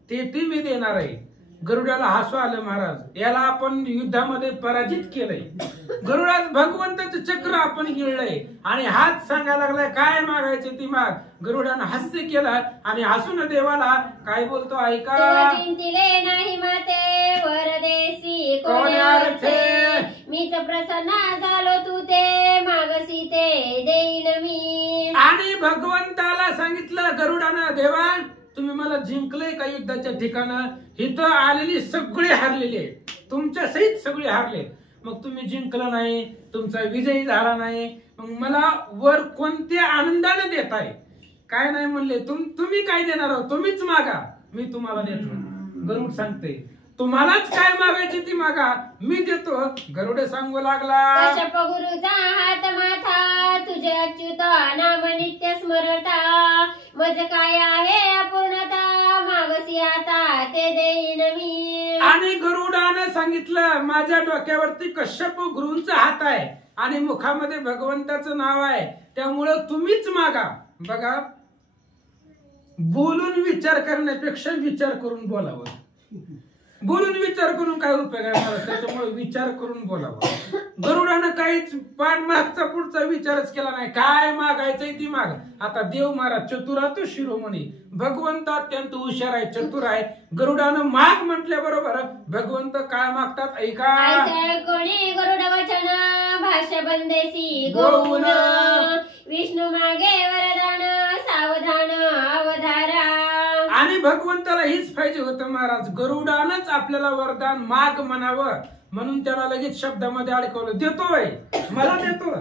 ते मी देणार आहे. गरुडाला हसू आलं महाराज, याला आपण युद्धामध्ये पराजित केलंय. गरुडात भगवंताचं चक्र आपण गिळलंय आणि हात सांगायला लागलाय काय मागायचं ती माग. गरुडानं हास्य केलं आणि हसून देवाला काय बोलतो ऐका. चिंतिले नाही माते वरदेसी कोणी अर्थे मीच प्रसन्न झालो तू ते मागसी ते देईन मी. आणि भगवंताला सांगितलं गरुडानं देवा तुम्ही मला जिंकलंय का युद्धाच्या ठिकाणं? इथं आलेली सगळे हारलेले, तुमच्या सहित सगळे हारले. मग तुम्ही जिंकलं नाही, तुमचा विजयी झाला नाही, मग मला वर कोणत्या आनंदाने देताय? काय नाही म्हणले, तुम्ही काय देणार आहोत? तुम्हीच मागा, मी तुम्हाला देतो. गरुड सांगते तुम्हालाच काय मागायची ती मागा, मी देतो. गरुड सांगू लागला कश्यप गुरुचा हात माथा तुझे अच्युत नाम नित्य स्मरता मज काय आहे अपूर्णता मागसी आता ते देईन मी. आणि गरुडानं सांगितलं माझ्या डोक्यावरती कश्यप गुरूंचा हात आहे आणि मुखामध्ये भगवंताचं नाव आहे, त्यामुळं तुम्हीच मागा. बघा, बोलून विचार करण्यापेक्षा विचार करून बोलावं. बोलून विचार करून काय उपयोग आहे? त्याच्यामुळे विचार करून बोलावं. गरुडानं काहीच मागचा पुढचा विचारच केला नाही. काय मागायचंय ती माग. आता देव महाराज चतुरातो शिरोमणी, भगवंत अत्यंत हुशार आहे, चतुर आहे. गरुडानं माग म्हटल्याबरोबर भगवंत काय मागतात ऐका. कोणी गरुड वचन भाष्य बंदेसी गोऊन विष्णू मागे वरदान सावधान अवधारा. आणि भगवंताला हीच पाहिजे होतं महाराज, गरुडानंच आपल्याला वरदान माग म्हणावं, म्हणून त्याला लगेच शब्दामध्ये अडकवलं. देतोय, मला देतो,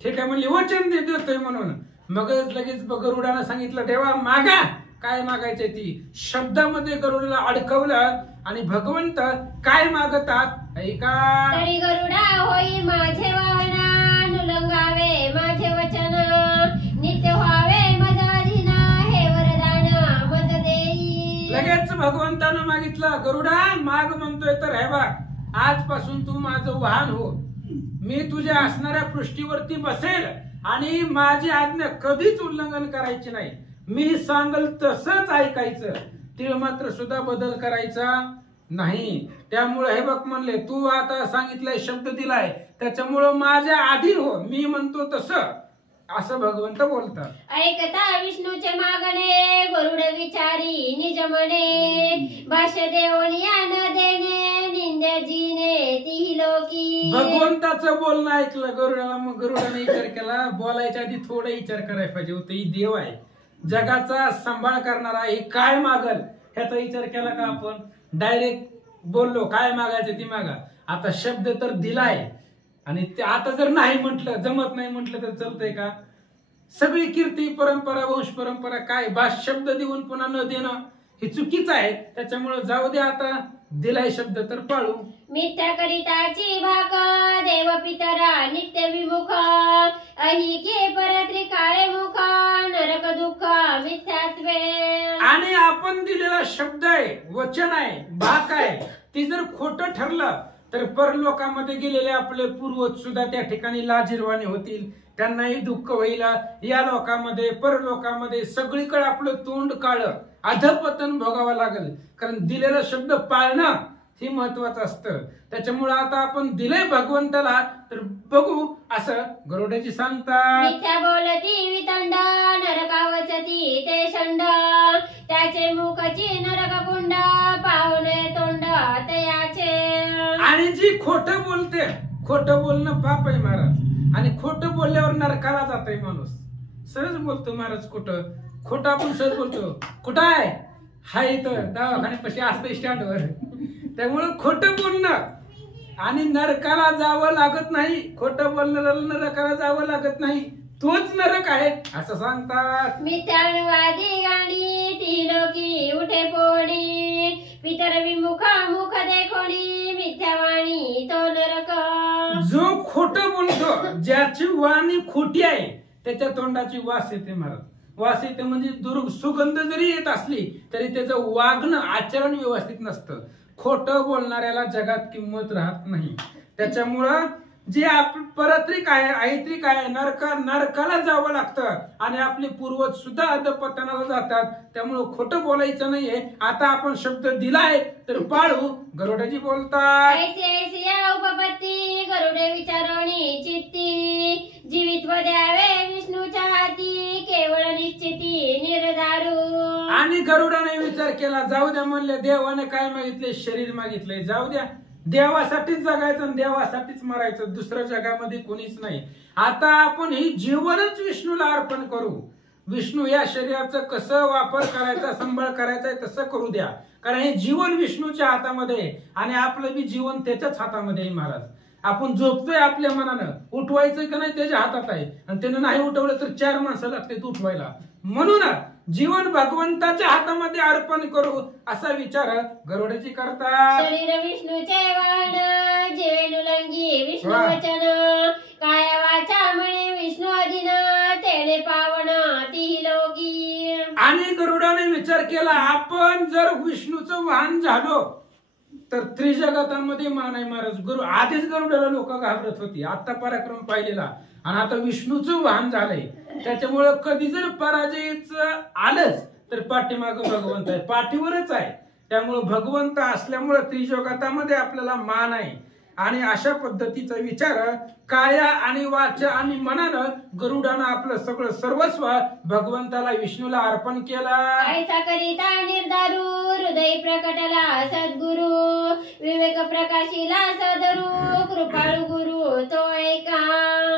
ठीक आहे म्हणली, वचन देतोय म्हणून. मग लगेच गरुडानं सांगितलं देवा मागा, काय मागायचंय ती. शब्दामध्ये गरुडाला अडकवलं आणि भगवंत काय मागतात ऐका. तरी गरुडा होई माझे वाहन नुलंगावे माझे वचन नित्य व्हावे मज अधीन हे वरदान मज देई. लगेच भगवंतानं मागितलं गरुडा माग म्हणतोय तर हे बघ, आजपासून तू माझं वाहन हो, मी तुझ्या असणाऱ्या पृष्ठीवरती बसेल आणि माझी आज्ञा कधीच उल्लंघन करायची नाही. मी सांगल तसंच ऐकायचं, ते मात्र सुद्धा बदल करायचा नाही. त्यामुळे हे बघ म्हणले तू आता सांगितलंय, शब्द दिलाय, त्याच्यामुळं माझ्या अधीन हो, मी म्हणतो तसं, असं भगवंत बोलतात. ऐकता विष्णूचे मागणे गरुड विचारी निज म्हणे भाष्य देवनिया न देणे निंद्या जिने ती लोकी. भगवंताचं बोलणं ऐकलं गरुडाला, मग गरुडाने विचार केला, बोलायच्या आधी थोडा विचार करायला पाहिजे होतं. ही देव आहे, जगाचा सांभाळ करणारा, ही काय मागल ह्याचा विचार केला का आपण? डायरेक्ट बोललो काय मागायचं ती मागा. आता शब्द तर दिलाय आणि ते आता जर नाही म्हटलं, जमत नाही म्हटलं तर चालतंय का? सगळी कीर्ती परंपरा, वंश परंपरा काय बास शब्द देऊन पुन्हा न देणं हे चुकीचं आहे. त्याच्यामुळे जाऊ दे, आता दिलाय शब्द तर पाळू. मिथ्या करिताची भाक देव पितरा नित्य विमुख. अहिके परत्री काळे मुख नरक दुःख मिथ्यात्वे. आणि आपण दिलेला शब्द आहे, वचन आहे, भाक आहे, ती जर खोटं ठरलं तर परलोकामध्ये गेलेले आपले पूर्वज सुद्धा त्या ठिकाणी लाजिरवाणी होतील, त्यांनाही दुःख होईल. या लोकांमध्ये परलोकामध्ये सगळीकडे आपलं तोंड काळं, अधपतन भोगावं लागेल. कारण दिलेला शब्द पाळणं हे महत्वाचं असतं. त्याच्यामुळे आता आपण दिलंय भगवंताला तर बघू असं गरुडाची सांगतात. मिथ्या बोलती वितंड नरकावचती ते शंड. त्याचे मुखची नरक कुंड पाहुणे तोंड तयाचे. आणि जी खोटं बोलते, खोटं बोलणं पाप आहे महाराज. आणि खोटं बोलल्यावर नरकाला जातोय माणूस. सहज बोलतो महाराज खोटं आपण सहज बोलतो. कुठं आहे? हाय इथं दवाखान्यापाशी असतं स्टँडवर. त्यामुळं खोटं बोलणं आणि नरकाला जावं लागत नाही. खोटं बोलणाऱ्याला नरकाला जावं लागत नाही, तोच नरक आहे असं सांगतात. मिथ्यानुवादी गाणी ती लोकी उठे पोडी. पितर विमुख मुख देखोडी मिथ्यावाणी तो नरक. जो खोटं बोलतो, ज्याची वाणी खोटी आहे, त्याच्या तोंडाची वास येते महाराज. वास येते म्हणजे सुगंध जरी येत असली तरी त्याचं वागणं आचरण व्यवस्थित नसतं. खोटं बोलणाऱ्याला जगात किंमत राहत नाही. त्याच्यामुळं जे परत्रिक आहे, ऐत्रिक आहे, नरकाला जावं लागतं. आणि आपले पूर्वज सुद्धा अधपतनाला जातात. त्यामुळं खोटं बोलायचं नाहीये. आता आपण शब्द दिलाय तर पाळू. गरुडाजी बोलतात. ऐसिया उपपत्ती गरुडे विचारणी चित्ती. जीवित्व द्यावे विष्णूच्या हाती केवळ निश्चिती निर्धारू. आणि गरुडाने विचार केला, जाऊ द्या म्हणले, देवाने काय मागितले? शरीर मागितले. जाऊ द्या, देवासाठीच जगायचं आणि देवासाठीच मरायचं, दुसऱ्या जगामध्ये कोणीच नाही. आता आपण ही जीवनच विष्णूला अर्पण करू. विष्णू या शरीराचं कसं वापर करायचा, सांभाळ करायचा तसं करू द्या. कारण हे जीवन विष्णूच्या हातामध्ये आहे आणि आपलं बी जीवन त्याच्याच हातामध्ये आहे महाराज. आपण झोपतोय आपल्या मनानं, उठवायचं का नाही त्याच्या हातात आहे. आणि त्यानं नाही उठवलं तर 4 माणसं लागतात उठवायला. म्हणून जीवन भगवंताच्या हातामध्ये अर्पण करू असा विचार गरुडाजी करतात. शरीर विष्णूचे वाहन जीवेनुलंगी विष्णू वचन. काया वाचा म्हणे विष्णू अधीन तेने पावन ती लोकी. आणि गरुडाने विचार केला, आपण जर विष्णूचं वाहन झालो तर त्रिजगतामध्ये मान आहे महाराज. आधीच गरुडाला लोक घाबरत होती, आता पराक्रम पाहिलेला. आणि आता विष्णूचं वाहन झालंय. त्याच्यामुळं कधी जर पराजयच आलंच तर पाठीमाग भगवंत आहे, पाठीवरच आहे. त्यामुळं भगवंत असल्यामुळं त्रिजगतामध्ये आपल्याला मान आहे. आणि अशा पद्धतीचा विचार काया आणि वाचा आणि मनानं गरुडानं आपलं सगळं सर्वस्व भगवंताला विष्णूला अर्पण केला. ऐसा करिता निर्धारू हृदय प्रकटला सद्गुरु. विवेक प्रकाशिला सदरू कृपाळू गुरु तो ऐका.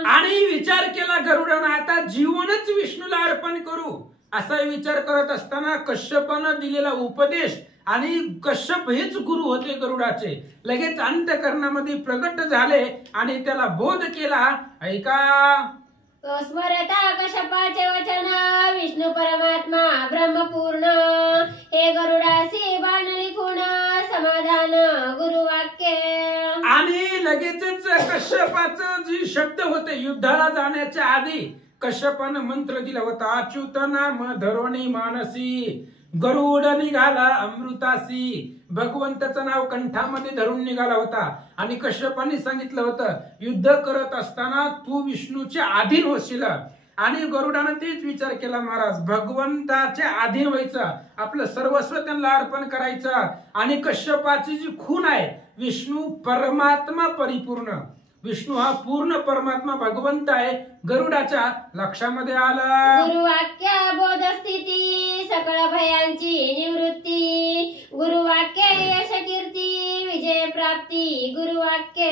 आणि विचार केला गरुडानं, आता जीवनच विष्णूला अर्पण करू असा विचार करत असताना कश्यपानं दिलेला उपदेश, आणि कश्यप हेच गुरु होते गरुडाचे, लगेच अंतःकरणामध्ये प्रगट झाले आणि त्याला बोध केला. ऐका, तो स्मरता कश्यपाचे वचन विष्णू परमात्मा ब्रह्मपूर्ण. हे गरुडासी बाण लिखून समाधान गुरुवाक्य. आणि लगेचच कश्यपाचं जे शब्द होते युद्धाला जाण्याच्या आधी कश्यपानं मंत्र दिला होता, अच्युत नाम धरोणी मानसी गरुड निघाला अमृतासी. भगवंताचं नाव कंठामध्ये धरून निघाला होता. आणि कश्यपाने सांगितलं होतं, युद्ध करत असताना तू विष्णूच्या अधीन होशील. आणि गरुडानं तेच विचार केला महाराज, भगवंताच्या अधीन व्हायचं, आपलं सर्वस्व त्यांना अर्पण करायचं. आणि कश्यपाची जी खून आहे, विष्णू परमात्मा परिपूर्ण विष्णू हा पूर्ण परमात्मा भगवंत आहे. गरुडाच्या लक्षामध्ये आलं. गुरुवाक्य बोध स्थिती सकळ भयांची निवृत्ती. गुरुवाक्य यश कीर्ती विजय प्राप्ती. गुरुवाक्य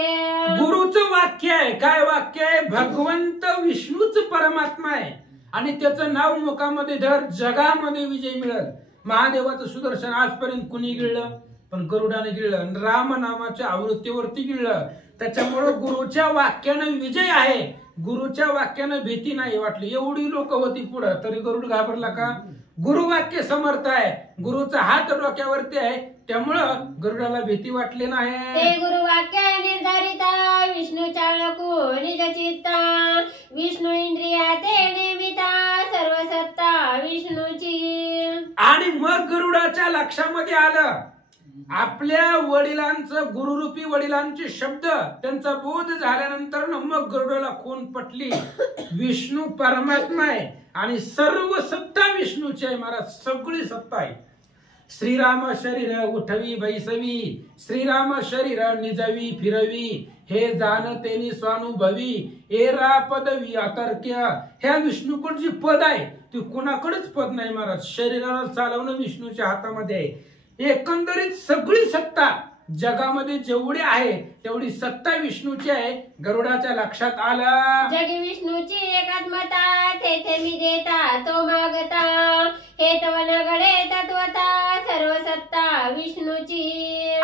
गुरुचं वाक्य आहे. काय वाक्य आहे? भगवंत विष्णूच परमात्मा आहे आणि त्याचं नाव मुखामध्ये धर, जगामध्ये विजय मिळेल. महादेवाचं सुदर्शन आजपर्यंत कुणी गिळलं? पण गरुडाने गिळलं. राम नामाच्या आवृत्तीवरती गिळलं. त्याच्यामुळे गुरुच्या वाक्यानं विजय आहे. गुरुच्या वाक्यानं भीती नाही वाटली. एवढी लोक होती पुढं तरी गरुड घाबरला का? गुरुवाक्य समर्थ आहे. गुरुचा हात डोक्यावरती आहे त्यामुळं गरुडाला भीती वाटली नाही. ते गुरुवाक्य निर्धारिता विष्णू चालको निज चित्ता. विष्णू इंद्रिया ते नेमिता सर्व सत्ता विष्णूची. आणि मग गरुडाच्या लक्षामध्ये आलं आपल्या वडिलांचं, गुरुरूपी वडिलांचे शब्द त्यांचा बोध झाल्यानंतर मग गरुडाला खून पटली. विष्णू परमात्मा आहे आणि सर्व सत्ता विष्णूची आहे महाराज. सगळी सत्ता आहे. श्रीराम शरीर उठवी बैसवी. श्रीराम शरीर निजवी फिरवी. हे जाणतेनी स्वानुभवी. एरा पदवी अतर्क्य. ह्या विष्णूकडे जी पद आहे ती कुणाकडेच पद नाही महाराज. शरीराला चालवणं विष्णूच्या हातामध्ये आहे. एकंदरीत सगळी सत्ता जगामध्ये जेवढी आहे तेवढी सत्ता विष्णूची आहे. गरुडाच्या लक्षात आलं. जगी विष्णूची एकात्मता तेथे मी देता तो मागता. हे तव नगडे तत्वता सर्व सत्ता विष्णूची.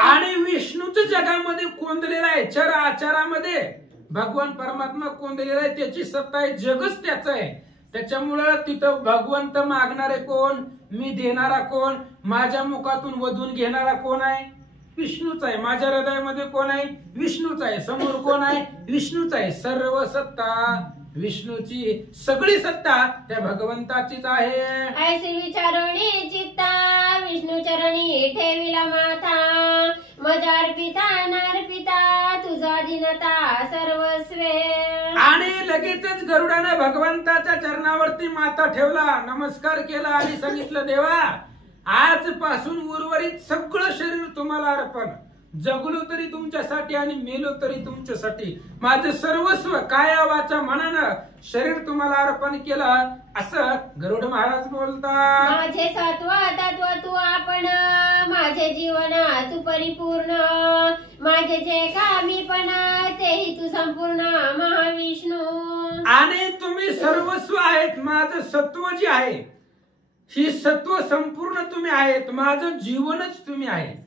आणि विष्णूच जगामध्ये कोंदलेलं आहे. चर आचारामध्ये भगवान परमात्मा कोंदलेला आहे. त्याची सत्ता आहे. जगच त्याचं आहे. त्याच्यामुळं तिथं भगवंत मागणारे कोण? मी देणारा कोण? माझ्या मुखातून वधून घेणारा कोण आहे? विष्णूच आहे. माझ्या हृदयामध्ये कोण आहे? विष्णूच आहे. समोर कोण आहे? विष्णूच आहे. सर्व सत्ता विष्णूची. सगळी सत्ता त्या भगवंताचीच आहे. ऐसी विचारणी चित्ता विष्णू चरणी ठेविला माथा. मजा अर्पिता नार्पिता तुझा दिनता सर्वस्वे. आणि लगेचच गरुडाने भगवंताच्या चरणावरती माथा ठेवला, नमस्कार केला आणि सांगितलं देवा आजपासून उर्वरित सगळं शरीर तुम्हाला अर्पण. जगलो तरी तुमच्यासाठी आणि मेलो तरी तुमच्यासाठी. माझं सर्वस्व काया वाचा मनानं शरीर तुम्हाला अर्पण केलं असं गरुड महाराज बोलतात. माझे सत्व तत्व तू आपण. माझे जीवन तू परिपूर्ण. माझे जे कामीपण तेही तू संपूर्ण महाविष्णू. आणि तुम्ही सर्वस्व आहेत. माझं सत्व जे आहे ही सत्व संपूर्ण तुम्ही आहेत. माझं जीवनच तुम्ही आहे.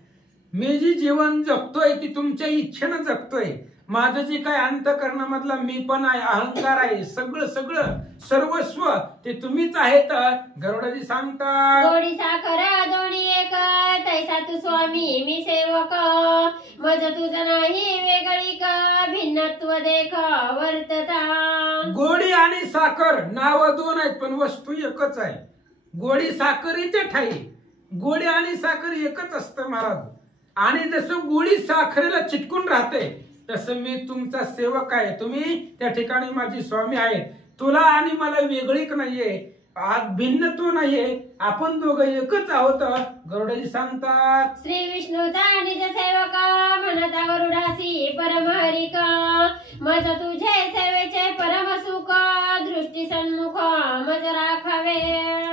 मी जी जीवन जगतोय ती तुमच्या इच्छेनं जगतोय. माझं जे काय अंतःकरणामधला मी पण आहे, अहंकार आहे, सगळं सगळं सर्वस्व ते तुम्हीच आहेत. गरुडाजी सांगतात गोडी साखर दोन्ही एक तैसा तू स्वामी मी सेवक. मज तुझं नाही वेगळी का भिन्नत्व देख वर्तता. गोडी आणि साखर नाव दोन आहेत पण वस्तू एकच आहे. गोडी साखरीच्या ठाई गोडी आणि साखर एकच असतं महाराज. आणि जसं गोडी साखरेला चिटकून राहते तसं मी तुमचा सेवक आहे. तुम्ही त्या ठिकाणी माझी स्वामी आहे. तुला आणि मला वेगळीक नाहीये, भिन्नत्व नाहीये. आपण दोघं एकच आहोत. गरुडाजी सांगतात श्री विष्णूचा निज सेवक म्हणता गरुडासी परमहरिक. मज तुझे सेवेचे परम सुख दृष्टी सन्मुख मज राखावे.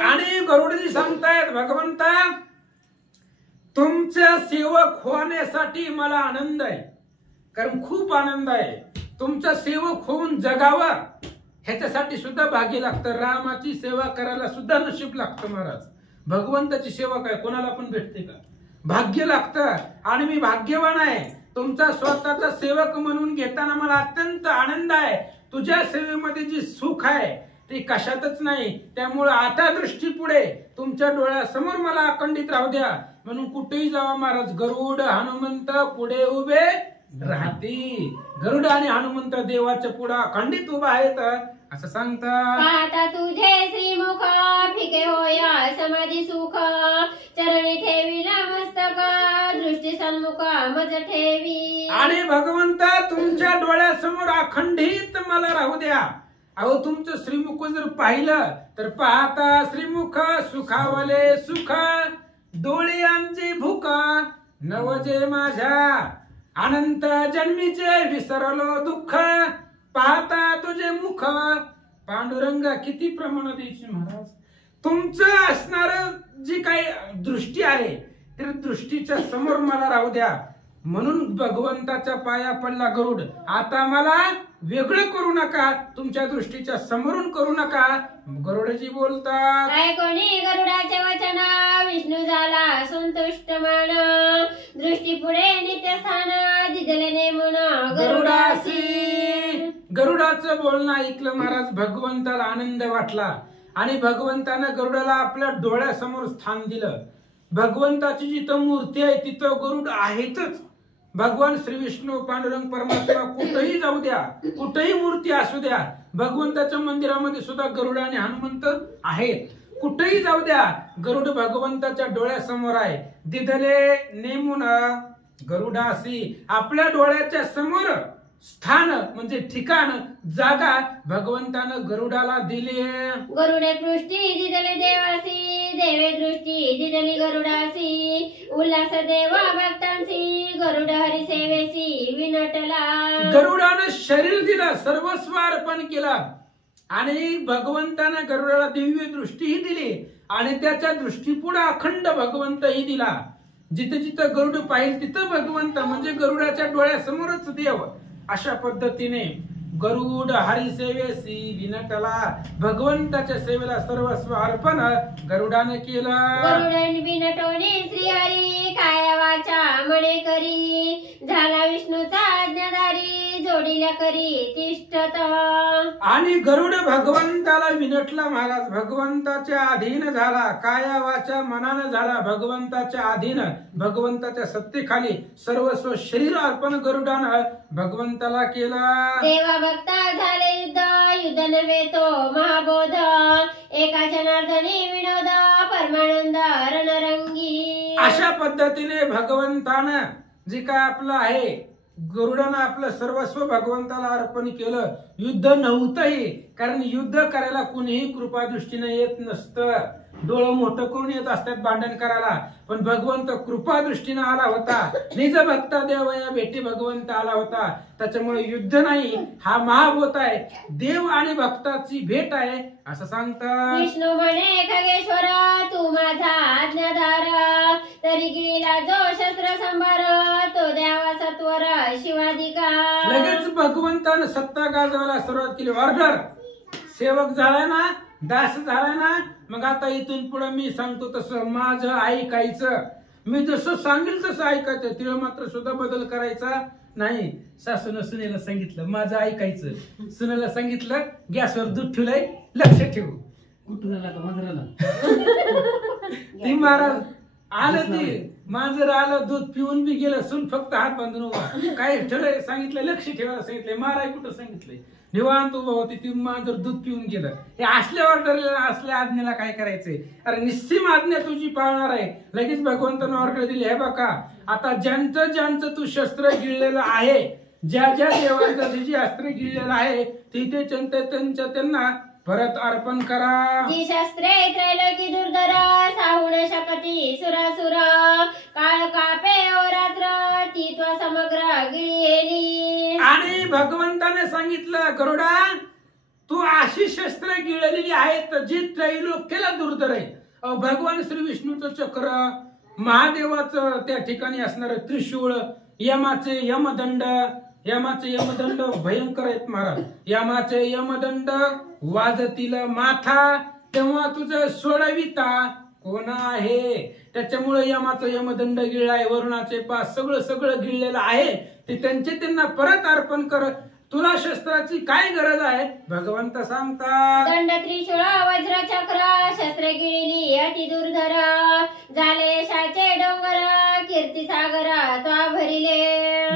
आणि गरुडाजी सांगतायत भगवंता तुमचा सेवक होण्यासाठी मला आनंद आहे. कारण खूप आनंद आहे. तुमचा सेवक होऊन जगावा ह्याच्यासाठी सुद्धा भाग्य लागतं. रामाची सेवा करायला सुद्धा नशीब लागतं महाराज. भगवंताची सेवा काय कोणाला पण भेटते का? भाग्य लागतं. आणि मी भाग्यवान आहे. तुमचा स्वतःचा सेवक म्हणून घेताना मला अत्यंत आनंद आहे. तुझ्या सेवेमध्ये जी सुख आहे ते कशातच नाही. त्यामुळे आता दृष्टी पुढे तुमच्या डोळ्यासमोर मला अखंडित राहू द्या. म्हणून कुठेही जावा महाराज गरुड हनुमंत पुढे उभे राहते. गरुड आणि हनुमंत देवाच्या पुढे अखंडित उभा आहेत असं सांगतात. पाहता तुझे श्रीमुख फिके होया समाधी सुख. चरणी ठेविला मस्तक दृष्टी सन्मुख मज ठेवी. आणि भगवंता तुमच्या डोळ्यासमोर अखंडित मला राहू द्या. अहो तुमचं श्रीमुख जर पाहिलं तर पाहता श्रीमुख सुखावले सुख डोळे आमचे भूक नवजे माझ्या अनंत जन्मीचे विसरलो दुःख पाहता तुझे मुख. पांडुरंगा किती प्रमाणात द्यायची महाराज. तुमचं असणार जी काही दृष्टी आहे त्या दृष्टीच्या समोर मला राहू द्या. म्हणून भगवंताच्या पाया पडला गरुड. आता मला वेगळं करू नका, तुमच्या दृष्टीच्या समोरून करू नका. गरुडजी बोलतात, ऐकोनी गरुडाचे वचन विष्णू झाला संतुष्ट मान. दृष्टी पुढे नित्य स्थान दिदले नेमून गरुडासी. गरुडाचं बोलणं ऐकलं महाराज. भगवंताला आनंद वाटला आणि भगवंतानं गरुडाला आपल्या डोळ्यासमोर स्थान दिलं. भगवंताची जिथं मूर्ती आहे तिथं गरुड आहेतच. भगवान श्री विष्णू पांडुरंग परमात्मा कुठेही जाऊ द्या, कुठेही मूर्ती असू द्या, भगवंताच्या मंदिरामध्ये सुद्धा गरुड आणि हनुमंत आहेत. कुठेही जाऊ द्या, गरुड भगवंताच्या डोळ्यासमोर आहे. दिदले नेमून गरुडासी. आपल्या डोळ्याच्या समोर स्थान म्हणजे ठिकाण, जागा भगवंतानं गरुडाला दिली. गरुडे पृष्ठी दिदले देवासी. देवे दृष्टी दिदली गरुडासी. उल्हास देवा भक्तांसी गरुड हरी सेवेसी विनटला. गरुडानं शरीर दिलं, सर्वस्व अर्पण केलं आणि भगवंतानं गरुडाला दिव्य दृष्टीही दिली आणि त्याच्या दृष्टीपुढे अखंड भगवंतही दिला. जिथे जिथं गरुड पाहिजे तिथं भगवंत म्हणजे गरुडाच्या डोळ्यासमोरच देव. अशा पद्धतीने गरुड हरी सेवेसी विनटला. भगवंताच्या सेवेला सर्वस्व अर्पण गरुडाने केलं. गरुडन विनटोनी श्रीहरी काया वाचा मने करी. झाला विष्णूचा आज्ञाधारी जोडीला करी तिष्ठत. आणि गरुड भगवंताला विनटला महाराज. भगवंताच्या अधीन झाला, काया वाचा मनानं झाला भगवंताच्या अधीन. भगवंताच्या सत्तेखाली सर्वस्व शरीर अर्पण गरुडानं भगवंताला केलं. देवा भक्ता झाले युद्ध युद्ध नव्हे तो महाबोध. एका जनार्दनी विनोद परमानंद रणरंगी. अशा पद्धतीने भगवंतानं जे काय आपलं आहे गरुडानं आपलं सर्वस्व भगवंताला अर्पण केलं. युद्ध नव्हतंही, कारण युद्ध करायला कुणीही कृपा दृष्टीने येत नसतं. डोळं मोठं करून येत असतात भांडण करायला, पण भगवंत कृपा दृष्टीने आला होता. निज भक्ता देव या भेटी भगवंत आला होता. त्याच्यामुळे युद्ध नाही, हा महाभूत आहे, देव आणि भक्ताची भेट आहे असं सांगतात. विष्णू म्हणे खगेश्वर तू माझा आज्ञाधार. तरी गिळीला जो शस्त्र संभार तो द्यावा सत्वर शिवाधिकार. लगेच भगवंतानं सत्ता गाजवायला सुरुवात केली. ऑर्डर, सेवक झालाय ना, दास झालाय ना, मग आता इथून पुढे मी सांगतो तसं माझं ऐकायचं. मी जसं सांगेल तसं ऐकायचं. तिला मात्र सुद्धा बदल करायचा नाही. सासून सुनेला सांगितलं माझं ऐकायचं. सुनेला सांगितलं गॅसवर दूध ठेवलंय लक्ष ठेवू. कुठून आला का मांजराला? ती महाराज आलं, ते मांजर आलं, दूध पिऊन बी गेलं. सून फक्त हात बांधून उभा. काय ठेवलंय सांगितलं, लक्ष ठेवायला सांगितलंय, माराय कुठं सांगितलंय. निवांत उभा होती, ती मांजर दूध पिऊन गेलं. हे असल्यावर ठरलेलं, असल्या आज्ञेला काय करायचंय. अरे निस्सीम आज्ञा तुझी पाळणार आहे. लगेच भगवंतानं ऑर्डर दिली, हे बघा आता ज्यांचं ज्यांचं तू शस्त्र गिळलेलं आहे, ज्या ज्या देवांचं जी अस्त्र गिळलेलं आहे तिथे त्यांच्या त्यांना परत अर्पण करा. जी शस्त्रे त्रैलोकी दुर्धर साहून शकती सुरासुर. काळ कापे ओ रात्र ती त्वा समग्र गिळेली. आणि भगवंताने सांगितलं गरुडा तू अशी शस्त्र गिळलेली आहेत जी त्रैलोक्याला दुर्धर आहे. भगवान श्री विष्णूचं चक्र, महादेवाचं त्या ठिकाणी असणार त्रिशूळ, यमाचे यमदंड भयंकर आहेत महाराज. यमाचे यमदंड वाजतील माथा तेव्हा तुझं सोडविता कोण आहे. त्याच्यामुळे यमाचं यमदंड गिळलाय, वरुणाचे पास सगळं गिळलेलं आहे. ते त्यांना परत अर्पण कर. तुला शस्त्राची काय गरज आहे भगवंत सांगतात. दंड त्रिशूळ वज्र चक्र शस्त्र गिळली अति दुर्धर. झाले यशाचे डोंगर कीर्ती सागर त्वा भरिले.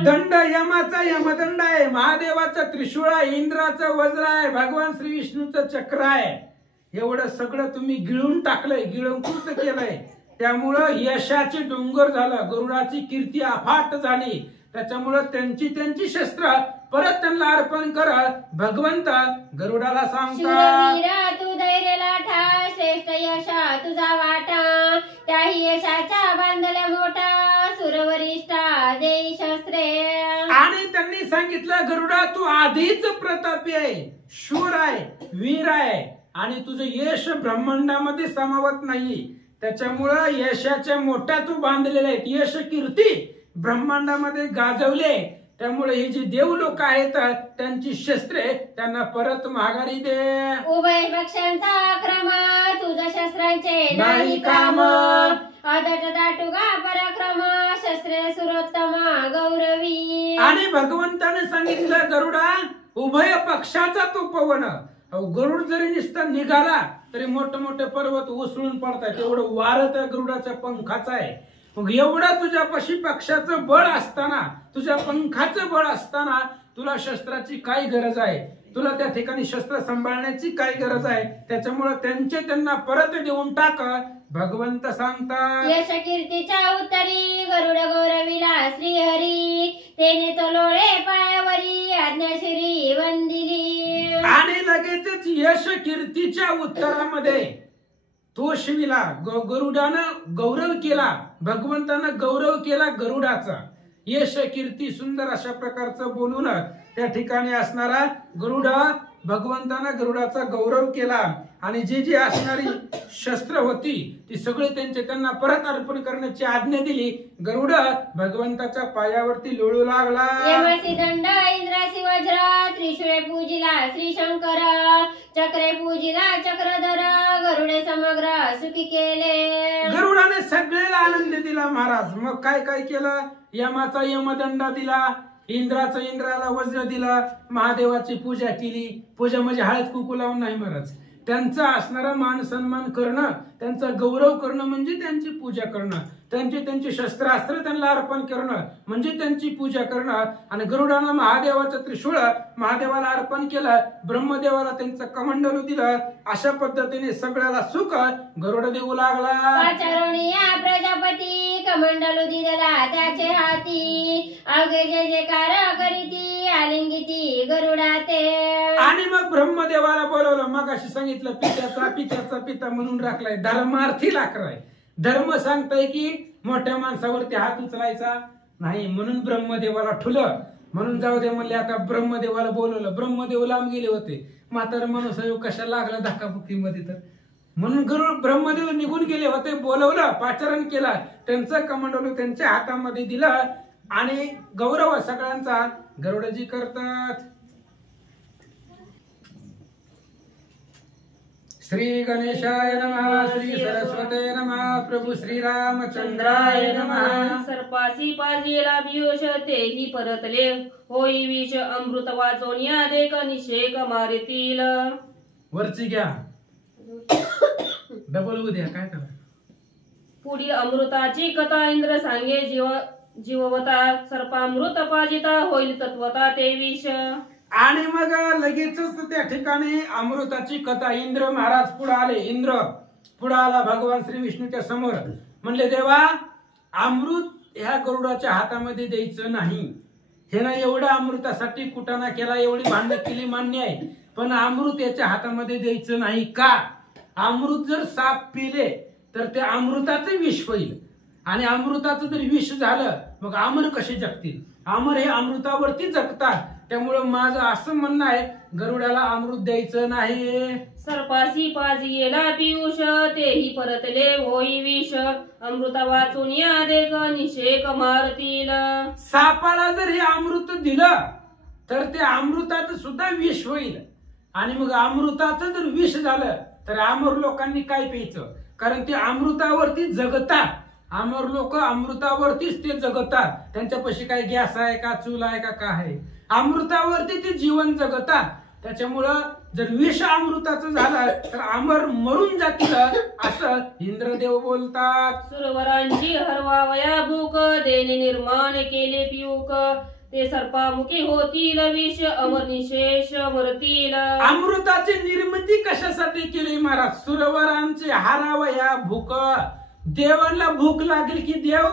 दंड यमाचा यमदंड आहे, महादेवाचं त्रिशूळ आहे, इंद्राचं वज्र आहे, भगवान श्री विष्णूचं चक्र आहे. एवढं सगळं तुम्ही गिळून टाकलंय, गिळून कृत केलंय. त्यामुळं यशाचे डोंगर झालं, गरुडाची कीर्ती अफाट झाली. त्याच्यामुळं त्यांची शस्त्र परत त्यांना अर्पण कर. भगवंत गरुडाला सांगतात, शूरवीर तू धैर्य लाठा श्रेष्ठ यशा तुझा वाटा. त्याही यशाच्या बांधल्या मोठा सुरवरिष्ठा देई शस्त्रे. सांगितलं गरुडा तू आधीच प्रतापी आहे, शूर आहे, वीर आहे आणि तुझं यश ब्रह्मांडामध्ये समावत नाही. त्याच्यामुळं यशाच्या मोठ्या तू बांधलेल्या आहेत, यश कीर्ती ब्रह्मांडामध्ये गाजवले. त्यामुळे हे जे देव लोक आहेत त्यांची शस्त्रे त्यांना परत माघारी दे. उभय पक्षांचा क्रम तुझ्या शस्त्रांचे नाही काम, अदट दाटुगा पराक्रम शस्त्रे सुरोत्तम गौरवी. आणि भगवंताने सांगितलं गरुडा उभय पक्षाचा तो पवन. गरुड जरी नुसता निघाला तरी मोठे मोठे पर्वत उसळून पडतात, एवढं वार त्या गरुडाच्या पंखाचं आहे. मग एवढं तुझ्यापाशी पक्षाचं बळ असताना, तुझ्या पंखाचं बळ असताना तुला शस्त्राची काय गरज आहे? तुला त्या ठिकाणी शस्त्र सांभाळण्याची काय गरज आहे? त्याच्यामुळे त्यांना परत देऊन टाक. भगवंत सांगतात यश कीर्तीच्या उत्तरी गरुड गौरविला श्रीहरी, तेने तो लोळे पायावरी आज्ञाशिरी वंदिली. आणि लगेचच यश कीर्तीच्या उत्तरामध्ये तो शिविला गरुडानं गौरव केला, भगवंतानं गौरव केला गरुडाचा. यश कीर्ती सुंदर अशा प्रकारचं बोलून त्या ठिकाणी असणारा गरुड भगवंतानं गरुडाचा गौरव केला. आणि जी जी असणारी शस्त्र होती ती सगळे त्यांना परत अर्पण करण्याची आज्ञा दिली. गरुड भगवंताच्या पायावरती लोळू लागला. यमसी दंड इंद्रासी वज्र, त्रिशूळे पूजिला श्री शंकर, चक्रे पूजिला चक्रधर, गरुडे समग्र सुखी केले. गरुडाने सगळ्याला आनंद दिला महाराज. मग काय काय केलं? यमाचा यमदंड दिला, इंद्राचा इंद्राला वज्र दिला, महादेवाची पूजा केली. पूजा म्हणजे हळद कुकू लावून नाही महाराज, त्यांचा असणारा मान सन्मान करणं, त्यांचा गौरव करणं म्हणजे त्यांची पूजा करणं. त्यांचे शस्त्रास्त्र त्यांना अर्पण करणं म्हणजे त्यांची पूजा करणं. आणि गरुडानं महादेवाचं त्रिशूळ महादेवाला अर्पण केलं, ब्रह्मदेवाला त्यांचं कमंडलू दिलं. अशा पद्धतीने सगळ्याला सुख गरुड देऊ लागला. पाचारोनिया प्रजापती कमंडलू दिला त्याचे हाती, अवघे जे जयकार करीती आलिंगिती गरुडा ते. आणि मग ब्रह्मदेवाला बोलवलं. मग अशी सांगितलं पित्याचा पिता म्हणून राखलाय, धर्मार्थी राखलाय. धर्म सांगताय की मोठ्या माणसावरती हात उचलायचा नाही, म्हणून ब्रह्मदेवाला ठुलं. म्हणून जाऊ दे म्हणले. आता ब्रह्मदेवाला बोलवलं. ब्रह्मदेव लांब गेले होते, म्हातारा माणूस कशाला लागला धक्काबुक्कीमध्ये, तर म्हणून गरुड ब्रह्मदेव निघून गेले होते. बोलवलं, पाचारण केलं, त्यांचं कमंडलू त्यांच्या हातामध्ये दिलं. आणि गौरव सगळ्यांचा गरुडजी करतात. श्री गणेशाय नमः, श्री सरस्वते नमः, प्रभू श्रीरामचंद्राय नमः. सर्पासी पाजेला पियुष तेही परतले, होई विष अमृत वाचून या देख निषेक मारितील. वरची घ्या, डबल होऊ द्या, काय करा. पुढील अमृताची कथा इंद्र सांगे जीववता, सर्पामृत पाजिता होईल तत्वता ते विष. आणि मग लगेचच त्या ठिकाणी अमृताची कथा. इंद्र महाराज पुढे आले. इंद्र पुढे आला भगवान श्री विष्णूच्या समोर. म्हणले देवा, अमृत ह्या गरुडाच्या हातामध्ये द्यायचं नाही. हे ना एवढं अमृतासाठी कुटाणा केला, एवढी भांडण केली, मान्य आहे, पण अमृत याच्या हातामध्ये द्यायचं नाही. का? अमृत जर साप पिले तर ते अमृताचं विष होईल. आणि अमृताचं जर विष झालं मग अमर कसे जगतील? अमर हे अमृतावरती जगतात. त्यामुळे माझं असं म्हणणं आहे, गरुडाला अमृत द्यायचं नाही. सर्पासी पाजिला पियुष तेही परतले, होई विष अमृत वाचून या देख निषेक मारतील. सापाला जर हे अमृत दिलं तर ते अमृताचं सुद्धा विष होईल. आणि मग अमृताचं जर विष झालं तर अमर लोकांनी काय प्यायचं? कारण ते अमृतावरती जगतात. अमर लोक अमृतावरतीच ते जगतात. त्यांच्यापाशी काय गॅस आहे का, चूल आहे का, काय आहे? अमृतावरती ते जीवन जगतात. त्याच्यामुळं जर विष अमृताचं झालं तर अमर मरून जातील असं इंद्रदेव बोलतात. सुरवरांची हरवावया भूक, देणे निर्माण केले पियूक, ते सर्पामुखी होतील विष अमर निशेष मरतील. अमृताची निर्मिती कशासाठी केली महाराज? सुरवरांची हरावया भूक. देवांना भूक लागेल की देव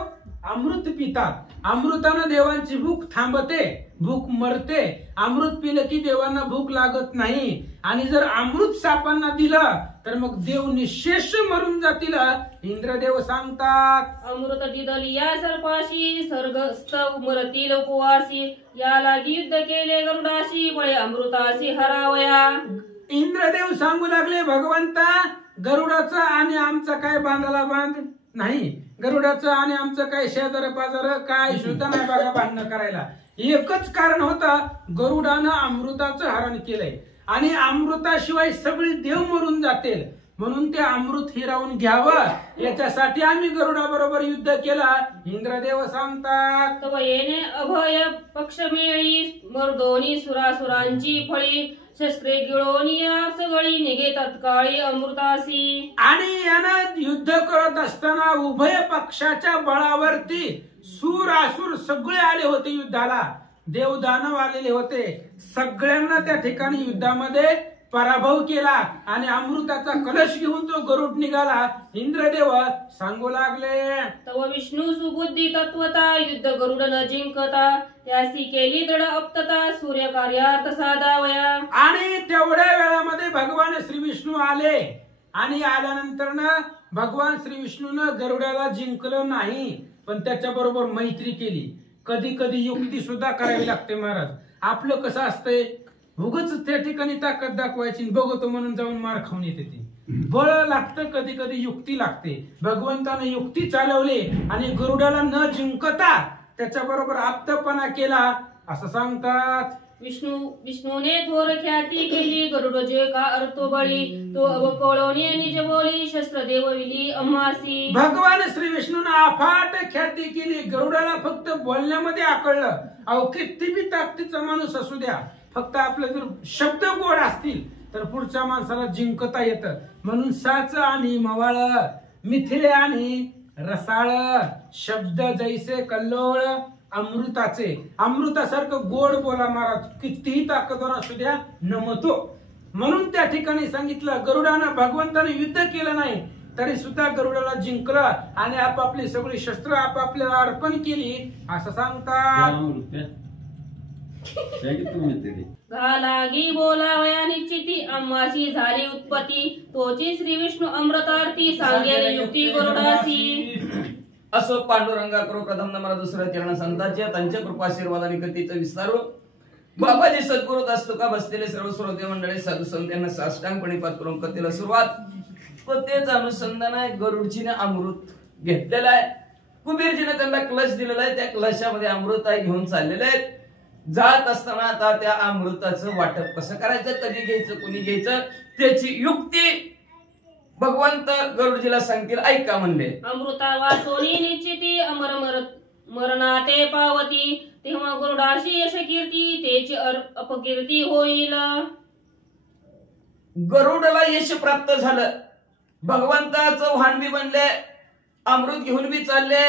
अमृत पितात. अमृतानं देवांची भूक थांबते, भूक मरते. अमृत पिलं की देवांना भूक लागत नाही. आणि जर अमृत सापांना दिलं तर मग देव निशेष मरून जातील. इंद्रदेव सांगतात, अमृत दिदली या सर्पाशी सर्गस्थ मरतील उपवासी, या लागी युद्ध केले गरुडाशी, बळे अमृताशी हरावया. इंद्रदेव सांगू लागले, भगवंता गरुडाचं आणि आमचं काय बांधाला बांध नाही, गरुडाचं आणि आमचं काय शेजार पाजार काय सुद्धा नाही बघा भांडणं करायला. एकच कारण होतं, गरुडानं अमृताचं हरण केलंय आणि अमृताशिवाय सगळे देव मरून जातील, म्हणून ते अमृत हिरावून घ्यावं याच्यासाठी आम्ही गरुडा बरोबर युद्ध केला. इंद्रदेव सांगतात, तव येणे अभय पक्ष मेळी, मर्दोनी सुरासुरांची फळी, शस्त्रे गिळोनी सगळी निघे तत्काळी अमृतासी. आणि यानं युद्ध करत असताना उभय पक्षाच्या बळावरती सूर असुर सगळे आले होते युद्धाला, देव दानव आलेले होते, सगळ्यांना त्या ठिकाणी युद्धामध्ये पराभव केला आणि अमृताचा कलश घेऊन तो गरुड निघाला. इंद्रदेव सांगू लागले, तव विष्णू सुबुद्धी तत्वता, युद्ध गरुड न जिंकता, त्यासी केली दृढ अप्तता, सूर्य कार्यार्थ साधावया. आणि तेवढ्या वेळामध्ये भगवान श्री विष्णू आले आणि आल्यानंतर भगवान श्री विष्णूनं गरुडाला जिंकलं नाही, पण त्याच्या बरोबर मैत्री केली. कधी कधी युक्ती सुद्धा करावी लागते महाराज. आपलं कसं असतंय, उगच त्या ठिकाणी ताकद दाखवायची, बघतो म्हणून जाऊन मार खाऊन येते. ती बळ लागतं, कधी कधी युक्ती लागते. भगवंताने युक्ती चालवली आणि गरुडाला न जिंकता त्याच्या बरोबर आप्तपणा केला असं सांगतात. विष्णूने थोर ख्याती केली, गरुड जे का अर्तो बळी, तो अवकळोनी निज बोली, शस्त्र देवविली अम्हासी. भगवान श्री विष्णूने अफाट ख्याती केली, गरुडाला फक्त बोलण्यामध्ये आकळलं. अहो किती बी ताकदीचा माणूस असू द्या, फक्त आपले जर शब्द गोड असतील तर पुढच्या माणसाला जिंकता येतं. म्हणून साच आणि मवाळ, मिथिळे आणि रसाळ, शब्द जैसे कल्लोळ अमृताचे, अमृतासारखं गोड बोला महाराज, कितीही ताकदवर असू द्या नमतो. म्हणून त्या ठिकाणी सांगितलं, गरुडानं भगवंताने युद्ध केलं नाही तरी सुद्धा गरुडाला जिंकलं आणि आपापली सगळी शस्त्र आपापल्याला अर्पण केली असं सांगतात. घालागी बोलावया निश्चिती, अम्माशी झाली उत्पत्ती, तोची श्री विष्णू अमृतार्थी, सांगेल युक्ती गरुडासी. असो पांडुरंगा करो प्रथम नम्र दुसऱ्या चरण संतांच्या त्यांच्या कृपाशीर्वादाने कथेचं विस्तारू. बाबाजी सद्गुरू दास तुका बसलेले सर्व श्रोते मंडळी साधू संत यांना साष्टांगपणे पाठ करून कथेला सुरुवात. कथेचं अनुसंधान आहे, गरुडजीने अमृत घेतलेलं आहे, कुबेरजीने त्यांना कलश दिलेला आहे, त्या कलशामध्ये अमृत आहे घेऊन चाललेले आहेत. जात असताना आता त्या अमृताचं वाटप कसं करायचं, कधी घ्यायचं, कोणी घ्यायचं, त्याची युक्ती भगवंत गरुडजीला सांगतील, ऐका म्हणले. अमृता वाचोनी निश्चिती, अमर मरणाते पावती, तेव्हा गरुडाशी यश कीर्ती, त्याची अपकीर्ती होईल. गरुडला यश प्राप्त झालं, भगवंताचं वाहन बी बनले, अमृत घेऊन बी चालले,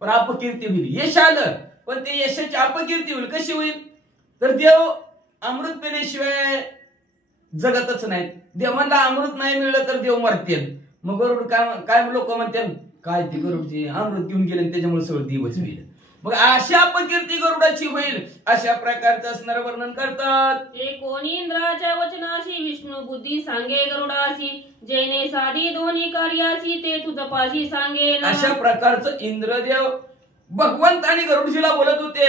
पण अपकीर्ती होईल. यश आलं पण ते यशाची अपकीर्ती होईल. कशी होईल तर देव अमृत पिल्याशिवाय जगतच नाहीत. देवांना अमृत नाही मिळलं तर देव मरतील. मग गरुड काय लोक म्हणतात, काय ते गरुडची अमृत घेऊन गेले त्याच्यामुळे सगळं दिवस होईल. मग अशा अपकीर्ती गरुडाची होईल अशा प्रकारचं असणारं वर्णन करतात. कोणी इंद्राच्या वचनाशी विष्णू बुद्धी सांगे गरुडासी, जेने साधी दोन्ही कार्यासी, ते तुझ पाशी सांगे. अशा प्रकारचं इंद्रदेव भगवंत आणि गरुडजीला बोलत होते.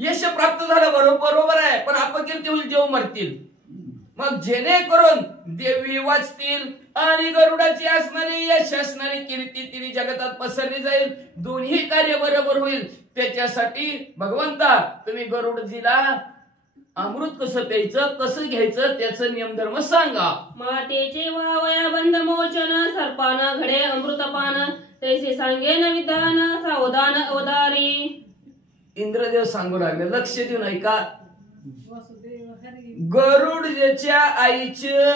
यश प्राप्त झालं बरोबर आहे, पण अपकीर्ती होईल, देव मरतील. मग जेणेकरून देवी वाचतील आणि गरुडाची असणारी यश असणारी कीर्ती तिने जगतात पसरली जाईल, दोन्ही कार्य बरोबर होईल. त्याच्यासाठी भगवंता तुम्ही गरुडजीला अमृत कसं प्यायचं, कसं घ्यायचं, त्याचं नियमधर्म सांगा. मातेचे वावया बंध मोचन, सर्पाना घडे अमृतपान, तैसे सांगेन विधान, सावधान अवधारी. इंद्रदेव सांगू लागले, लक्ष देऊन ऐका. गरुडच्या आईच्या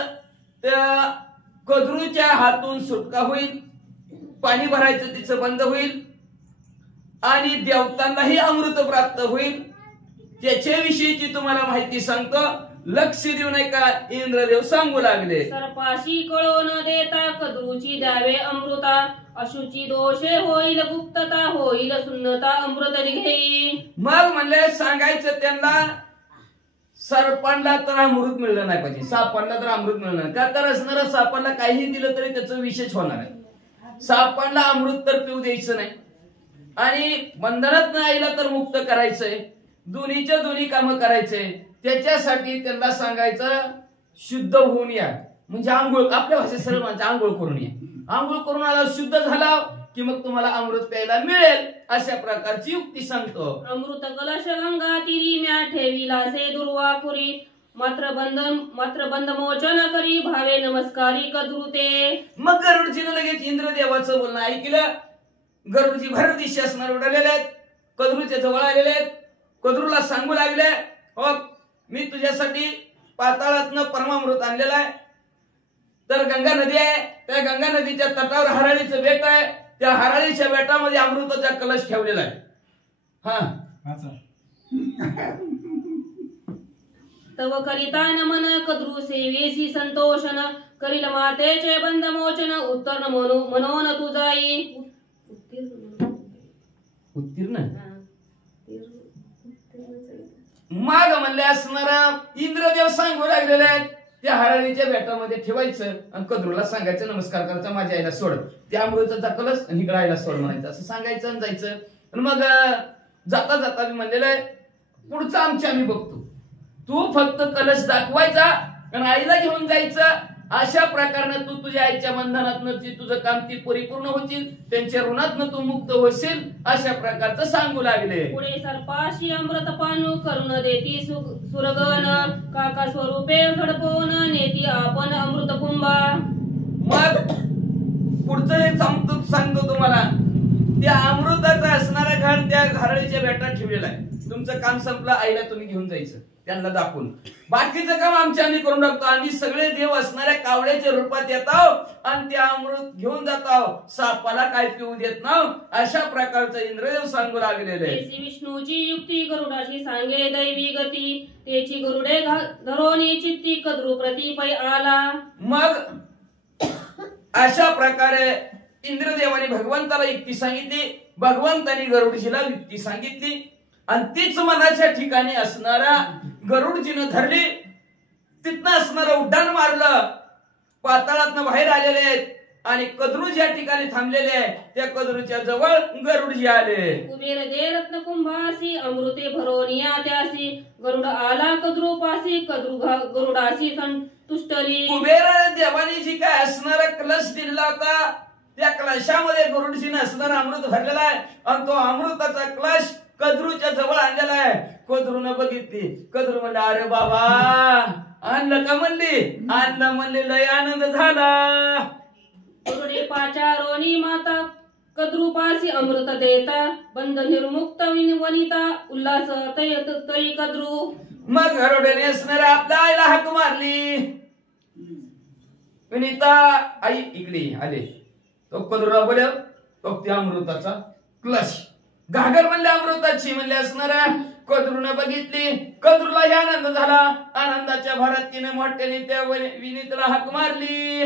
त्या कद्रूच्या हातून सुटका होईल, पाणी भरायचं तिचं बंद होईल आणि देवतांनाही अमृत प्राप्त होईल. त्याच्याविषयीची तुम्हाला माहिती सांगतो, लक्ष देऊन ऐका. इंद्रदेव सांगू लागले, सर्पाशी कळो न देता, कद्रूची द्यावे अमृता, अशुची दोषे होईल गुप्तता, होईल सुन्नता अमृत निघेई. मग म्हणले सांगायचं त्यांना, सर्पांना तर अमृत मिळलं नाही पाहिजे, सापांना तर अमृत मिळलं नाही. का तर असणारा सापांना काही दिलं तरी त्याचं विशेष होणार आहे. सापांना अमृत तर पिऊ द्यायचं नाही आणि बंधनात आईला तर मुक्त करायचंय. दोन्हीच्या दोन्ही कामं करायचंय. त्याच्यासाठी त्यांना सांगायचं शुद्ध होऊन या, म्हणजे आंघोळ, आपल्या भाषेत सरळ म्हणजे आंघोळ करून या. आंघोळ करून आला, शुद्ध झाला की मग तुम्हाला अमृत प्यायला मिळेल, अशा प्रकारची युक्ती सांगतो. अमृत कलश गंगा तिरी म्या ठेविला से दुर्वापुरी मात्र बंद मोचन करी भावे नमस्कारी कद्रुते. मग गरुडजीने लगेच इंद्रदेवाचं बोलणं ऐकलं. गरुडजी भर दिशा असणार उडालेले आहेत, कद्रूच्या जवळ आलेले आहेत. कद्रूला सांगू लागले, हो मी तुझ्यासाठी पाताळातनं परमामृत आणलेलं आहे. तर गंगा नदी आहे, त्या गंगा नदीच्या तटावर हराळीचं बेट आहे. त्या हराळीच्या बेटामध्ये अमृताचा कलश ठेवलेला आहे. तव करिता नमन कद्रू सेवेसी संतोषन करील मातेचे बंद मोचन उत्तर मनोन तुझाई. उत्तीर्ण माग म्हणले असणारा इंद्रदेव सांगू लागलेले आहेत. त्या हराळीच्या बेटामध्ये ठेवायचं आणि कद्रूला सांगायचं नमस्कार करायचा, माझ्या आईला सोड, त्या अमृताचा कलश आणि इकडे आईला सोड म्हणायचं, असं सांगायचं आणि जायचं. आणि मग जाता जाता मी म्हणलेलं आहे पुढचं आमच्या आम्ही बघतो, तू फक्त कलश दाखवायचा आणि आईला घेऊन जायचं. अशा प्रकारे तू तुझ्या आईच्या बंधनातनं तुझं काम ती परिपूर्ण होतील, त्यांच्या ऋणातनं तू मुक्त होशील, अशा प्रकारचं सांगू लागले. पुढे सर्पाशी अमृत पानू करुण देती सुरगन काका स्वरूपे झडपवून नेती आपण अमृत कुंभा. मग पुढचं हे सांगतो तुम्हाला. त्या अमृताचा असणारा घर त्या घराळीच्या बेटात ठेवलेला आहे. तुमचं काम संपलं, आईला तुम्ही घेऊन जायचं त्यांना दाखवून. बाकीचं काम आमच्या आम्ही करून टाकतो. आम्ही सगळे देव असणाऱ्या कावळ्याच्या रूपात येत आहोत आणि ते अमृत घेऊन जात आहोत, सापाला काय पिऊ देत ना, अशा प्रकारचं इंद्रदेव सांगू लागलेले. विष्णूची युक्ती गरुडाशी सांगे दैवी गती त्याची गरुडे धरोनी चित्ती कद्रू प्रति पै आला. मग अशा प्रकारे इंद्रदेवाने भगवंताला युक्ती सांगितली, भगवंतानी गरुडजीला युक्ती सांगितली आणि तीच मनाच्या ठिकाणी असणारा गरुडजीनं धरली. तिथनं असणारं उड्डाण मारलं, पाताळातनं बाहेर आलेले आहेत आणि कद्रू ज्या ठिकाणी थांबलेले आहे त्या कद्रूच्या जवळ गरुडजी आले. कुबेर दे रत्न कुंभासी अमृते भरोनिया त्यासी गरुड आला कद्रू पासी कद्रू गरुडासी संतुष्टली. कुबेर देवानी जी काय असणारा कलश दिलेला होता त्या कलशामध्ये गरुडजीनं असणारा अमृत भरलेला आहे आणि तो अमृताचा कलश कद्रूच्या जवळ आणलेला आहे. कद्रूनं बघितली, कद्रू म्हणले अरे बाबा आणलं का म्हणली, आणलं म्हणले, लय आनंद झाला. गरुडे पाचारोनी माता कद्रूपासी अमृत देता बंद निर्मुक्त वनिता उल्हास तई कद्रू. मग गरुडेने असणाऱ्या आपल्या आईला हाक मारली, विनीता आई इकडे आले. तो कद्रूला बोलव, तो त्या अमृताचा कलश घागर म्हणले अमृताची म्हणले असणाऱ्या कद्रूने बघितली. कद्रूलाही आनंद झाला. आनंदाच्या भरात तिने मोठ्याने त्या विनीतला हाक मारली.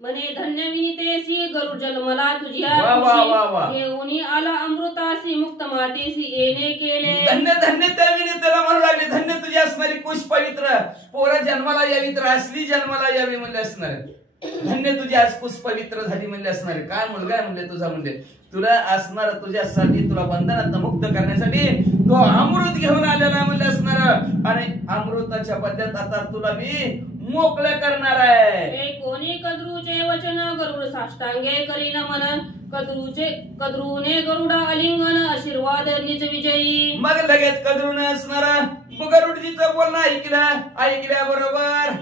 म्हणे धन्य विनीतेसी गरुड जन्मला तुझ्या घेऊन आला अमृतासी मुक्त मातेसी येणे केले. धन्य धन्य त्या विनीतेला म्हणू लागले, धन्य तुझी असणारी कुश पवित्र पोरं जन्माला यावी तर असली जन्माला यावी म्हणले असणार. धन्य तुझी आज कुश पवित्र झाली म्हणले असणार. काय मुलगा आहे म्हणले तुझा, म्हणले तुला असणार तुझ्यासाठी, तुला बंधनात मुक्त करण्यासाठी तो अमृत घेऊन आलेला म्हणले असणार आणि अमृताच्या बदल्यात आता तुला मी मोकळं करणार आहे. कोणी कद्रूचे वचन गरुड साष्टांगे करीन मन कद्रूने गरुडा अलिंगन आशीर्वाद निज विजयी. मग लगेच कद्रूने असणारा गरुडजीचं बोलणं ऐकल्याबरोबर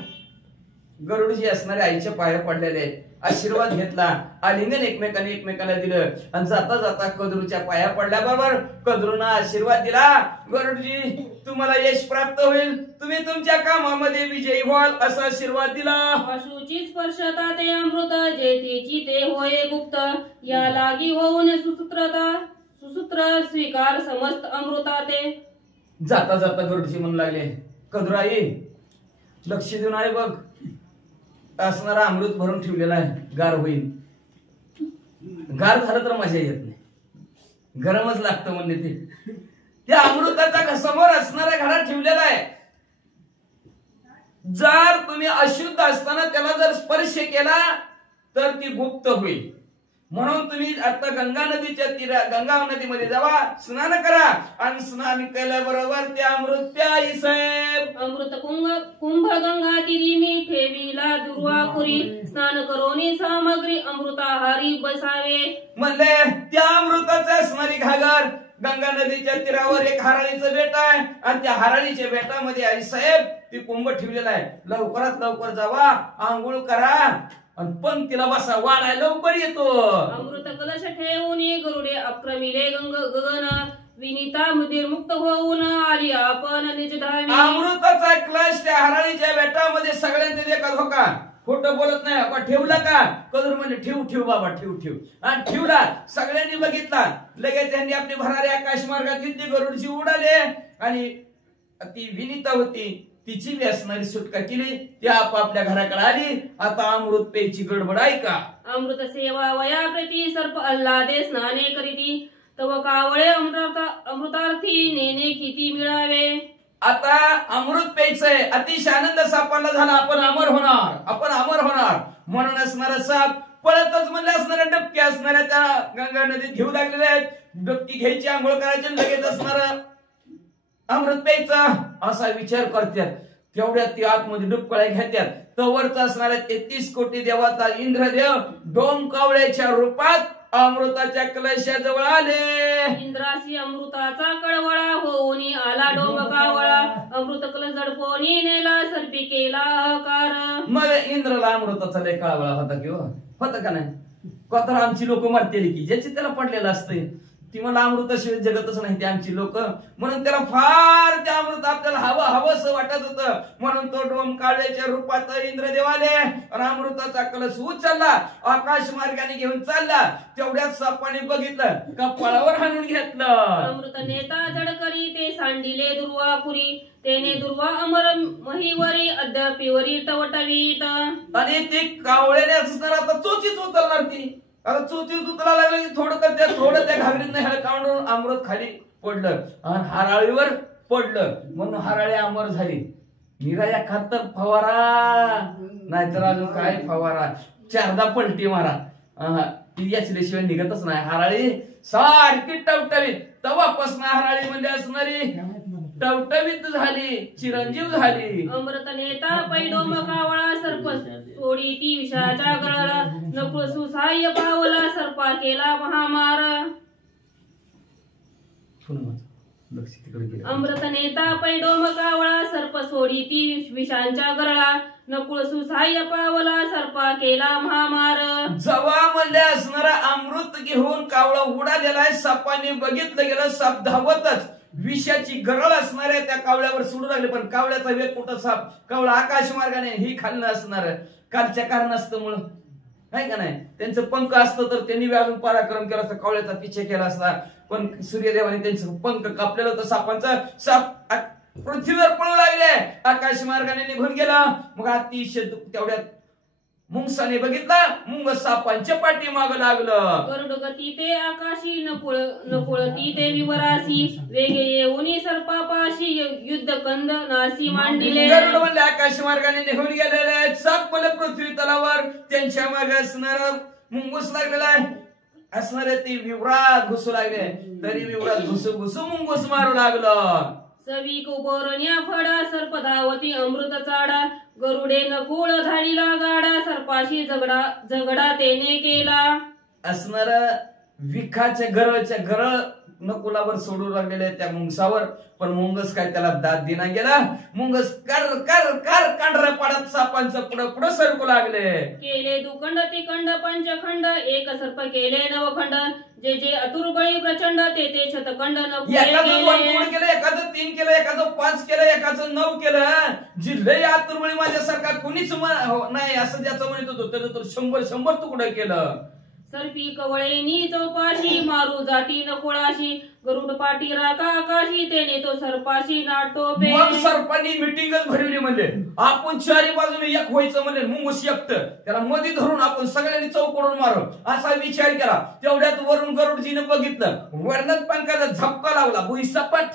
गरुडजी असणारे आईच्या पाया पडलेले आहेत. आशीर्वाद घेतला, आलिंगन एकमेकाला दिलं आणि जाता जाता कद्रूच्या पाया पडल्याबरोबर कद्रूनं आशीर्वाद दिला, गरुडजी तुम्हाला यश प्राप्त होईल, तुम्ही तुमच्या कामामध्ये विजयी व्हाल असा आशीर्वाद दिला. अशुची स्पर्शता ते अमृत जेतेची ते होय गुप्त या लागी होऊन सुसूत्र स्वीकार समस्त अमृता ते. जाता जाता गरुडजी म्हणू लागले, कद्रू आई लक्ष देऊन आहे बघ, असणारा अमृत भरून ठेवलेला आहे, गार होईल. गार झालं तर मजा येत नाही, गरमच लागतं म्हणले. ते त्या अमृताचा समोर असणाऱ्या घरात ठेवलेला आहे. जर तुम्ही अशुद्ध असताना त्याला जर स्पर्श केला तर ती गुप्त होईल. म्हणून तुम्ही आता गंगा नदीमध्ये जावा, स्नान करा आणि स्नान केल्याबरोबर ते अमृत प्या साहेब. अमृत कुंभ गंगा तिरी मी ठेवीला दुर्वा खुरी स्नान करोनी सामग्री अमृताहारी बसावे. म्हणले त्या अमृताचे असणारी घागर गंगा नदीच्या तीरावर एक हराळीचं बेट आहे आणि त्या हराळीच्या बेटामध्ये आई साहेब ती कुंभ ठेवलेला आहे. लवकरात लवकर जावा, आंघोळ करा आणि पंक्तीला बसा, वाढाय लवकर येतो. अमृत कलश ठेवून गरुडे अक्रमिले गगन विनीता निर्मुक्त होऊन आली आपण निज धावी. अमृताचा कलश त्या हराळीच्या बेटामध्ये सगळ्यांनी देखत हो का, खोटं बोलत नाही. आपण ठेवला का, कदर म्हणजे ठेव बाबा ठेव आणि ठेवला. सगळ्यांनी बघितला. लगेच त्यांनी आपली भरारी आकाश मार्गात घेतली, गरुडची उडाले आणि ती विनीता होती तिची बी असणारी सुटका केली. ती आपापल्या घराकडे आली. आता अमृत प्यायची गडबड आहे का. अमृत सेवा वया प्रती सर्प अल्लादे स्नाने करीती तव कावळे अमृतार्थी नेने किती मिळावे. आता अमृत प्यायचंय, अतिशय आनंद सापडला झाला. आपण अमर होणार म्हणून असणारा साप पळतच म्हणले असणाऱ्या डबक्या असणाऱ्या त्या गंगा नदीत घेऊ लागलेल्या आहेत. डबकी घ्यायची, आंघोळ करायची, लगेच असणार अमृत प्यायचं असा विचार करतात. तेवढ्यात ती आतमध्ये डुबकळ्या घेतात. तवरच असणाऱ्या 33 कोटी देवाचा इंद्रदेव डोमकावळ्याच्या रूपात अमृताच्या कलशाजवळ आले. इंद्रासी अमृताचा कळवळा होऊन आला डोमकावळा अमृत कलश दडपोनी नेला सर्पी केला अहकार. मग इंद्रला अमृताचा लय कळवळा होता की होता का नाही. कोतर आमची लोक मरतेली की ज्याची त्याला पडलेलं असतंय. ती मला अमृताशिवाय जगतच नाही ते आमची लोक. म्हणून त्याला फार त्या अमृत आपल्याला हवंसं वाटत होतं. म्हणून तो डोमकावळ्याच्या रूपात इंद्रदेव आले आणि अमृताचा कलश उचलला, आकाश मार्गाने घेऊन चालला. तेवढ्यात सापाने बघितलं, कपाळावर हाणून घेतलं. अमृत नेता जडकरी ते सांडिले दुर्वा खुरी तेने दुर्वा अमर महीवरी अद्यापीवरी टवटवीत. आणि ती कावळ्याने असणार आता चोचीच उचलणार. ती आता चोचीच उचला लागलं की थोडं त्या घागरीत काढून अमृत खाली पडलं आणि हराळीवर पडलं. म्हणून हराळी अमर झाली. निराया खातर फवारा नाहीतर अजून काय फवारा, 4दा पलटी मारा, याच्याशिवाय निघतच नाही. हराळी सारखी टवटवीत. तेव्हापासून हराळी म्हणजे असणारी टवटवीत झाली, चिरंजीव झाली. अमृत नेता पैडोमकावळा सर्प सोडी ती विषाच्या गळाला नकुळ सुसहाय्य पावला सर्पा केला महामार. अमृत नेता पैडोमकावळा सर्प सोडी ती विषांच्या गळा नकुळ सुसहाय्य पावला सर्पा केला महामार. जवा म्हणले असणारा अमृत घेऊन कावळा उडालेला आहे. सापाने बघितलं गेलं, साप धावतच विषाची गरळ असणाऱ्या त्या कावळ्यावर सोडू लागले. पण कावळ्याचा वेग कुठं, साप कावळा आकाश मार्गाने ही खाल्लं असणार कालच्या कारणास्तमुळं आहे का नाही. त्यांचं पंख असतं तर त्यांनी अजून पराक्रम केला असता, कावळ्याचा पिछे केला असता. पण सूर्यदेवाने त्यांचं पंख कापलेलं होतं सापांचं. साप पृथ्वीवर पळू लागले, आकाश मार्गाने निघून गेला. मग अतिशय तेवढ्यात मुंगसाने बघितलं, मुंग सापांच्या पाठी माग लागलं. गरुड गती ते आकाशी नकुळती ते विवरासी वेगे येऊन सर्पापाशी युद्ध कंद नासी मांडिले. गरुड म्हणले आकाश मार्गाने निघून गेलेले आहेत. साप मला पृथ्वी तलावर त्यांच्या मागे असणार मुंगूस लागलेला आहे. असणारे ते विवरात घुसू लागले. तरी विवरात घुसू मुंगूस मारू लागलं. सवी कुबोरण्या फडा सर्प धावती अमृत चाडा गरुडे नकुळ धाडीला गाडा सर्पाशी झगडा तेने केला. असणार विखाच्या गरळ नकुलावर सोडू लागलेले त्या मुंगसावर. पण मुंगस काय त्याला दाद देना गेला. मुंगस कर कर कर कांढरा पाडत सापांचं पुढं सरकू लागले. केले दुखंड तिखंड पंचखंड एक सर्प केले नवखंड जे जे अतुर्बळी प्रचंड ते ते शतखंड एखादं 2 केलं, एखादं 3 केलं, एखादं 5 केलं, एखादं 9 केलं. जिल्हे अतुर्बळी माझ्यासारखा कुणीच नाही असं ज्याचं म्हणत होतं त्याचं तर 100 तुकडं केलं. सर्पी कवळेनी चौपाशी मारू जाती नकुळाशी गरुड पाठी राका आकाशी तेने तो सर्पाशी नाटोपे. मग सर्पांनी मिटिंगच भरवली. म्हणले आपण 4 बाजूने एक व्हायचं. म्हणले मुंगूस एकटं, त्याला मध्ये धरून आपण सगळ्यांनी चौकडून मारू असा विचार केला. तेवढ्यात वरून गरुडजीने बघितलं, वर्णत पंखाचा झपका लावला, भुई सपाट.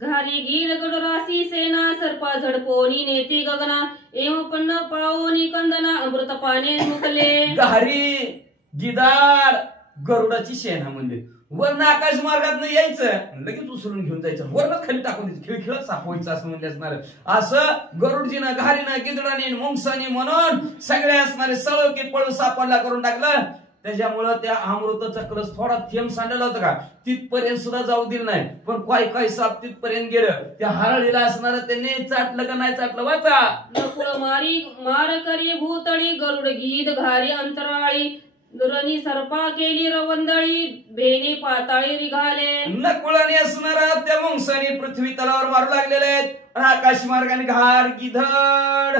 घारी गीर गडरासी सेना सर्पा झडपोनी नेती गगना एव पन्न पाओनी कंदना अमृत पाने मुकले. घारी गिदार गरुडाची सेना म्हणजे वरनं आकाश मार्गात यायचं लगेच उचलून घेऊन जायचं वरनं खाली टाकून द्यायचं खिळखिळत सापवायचं असं म्हणजे असणार. असं गरुडजीनं घारीनं गिदडाने मुंगसानी म्हणून सगळे असणारे सळो की पळू सापडला करून टाकलं. त्याच्यामुळं त्या अमृताचा कलश थोडा थेंब सांडला होता का तिथपर्यंत सुद्धा जाऊ दिलं नाही. पण काही साप तिथपर्यंत गेलं. त्या हरळीला असणार त्यांनी चाटलं का नाही चाटलं वाचा. नकुळ मारी मार करी भूतळी गरुड गीत घारी अंतराळी दुरणी सर्पा केली रवंदळी भेने पाताळी रिघाले. नकुळाने असणारा त्या मुंगसानी पृथ्वी तलावर मारू लागलेले आहेत. आकाश मार्गाने घार गिधड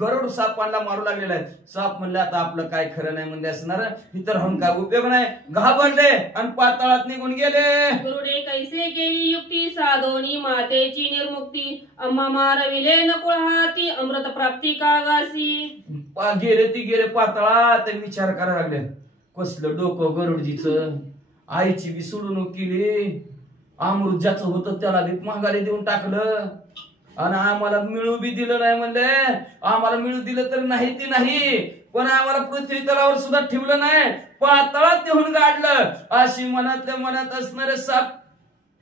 गरुड सापांना मारू लागलेला आहे. साप म्हणले आता आपलं काय खरं नाही म्हणजे असणार इतर हंकार उपयोग नाही. घाबरले आणि पाताळात निघून गेले. गरुडे कैसे केली युक्ती साधोनी मातेची निर्मुक्ती अम्मा मारविले नकुळ हाती अमृत प्राप्ती कागासी. गेले ती गेले पाताळात विचार करायला लागले कसलं डोकं गरुडजीचं. आईची बी सोडून केली अमृत ज्याचं होतं त्याला बी महागारी देऊन टाकलं आणि आम्हाला मिळू बी दिलं नाही म्हणले. आम्हाला मिळू दिलं तर नाही ती नाही पण आम्हाला पृथ्वी तलावर सुद्धा ठेवलं नाही पाताळात नेऊन गाडलं. अशी मनातल्या मनात असणारे साप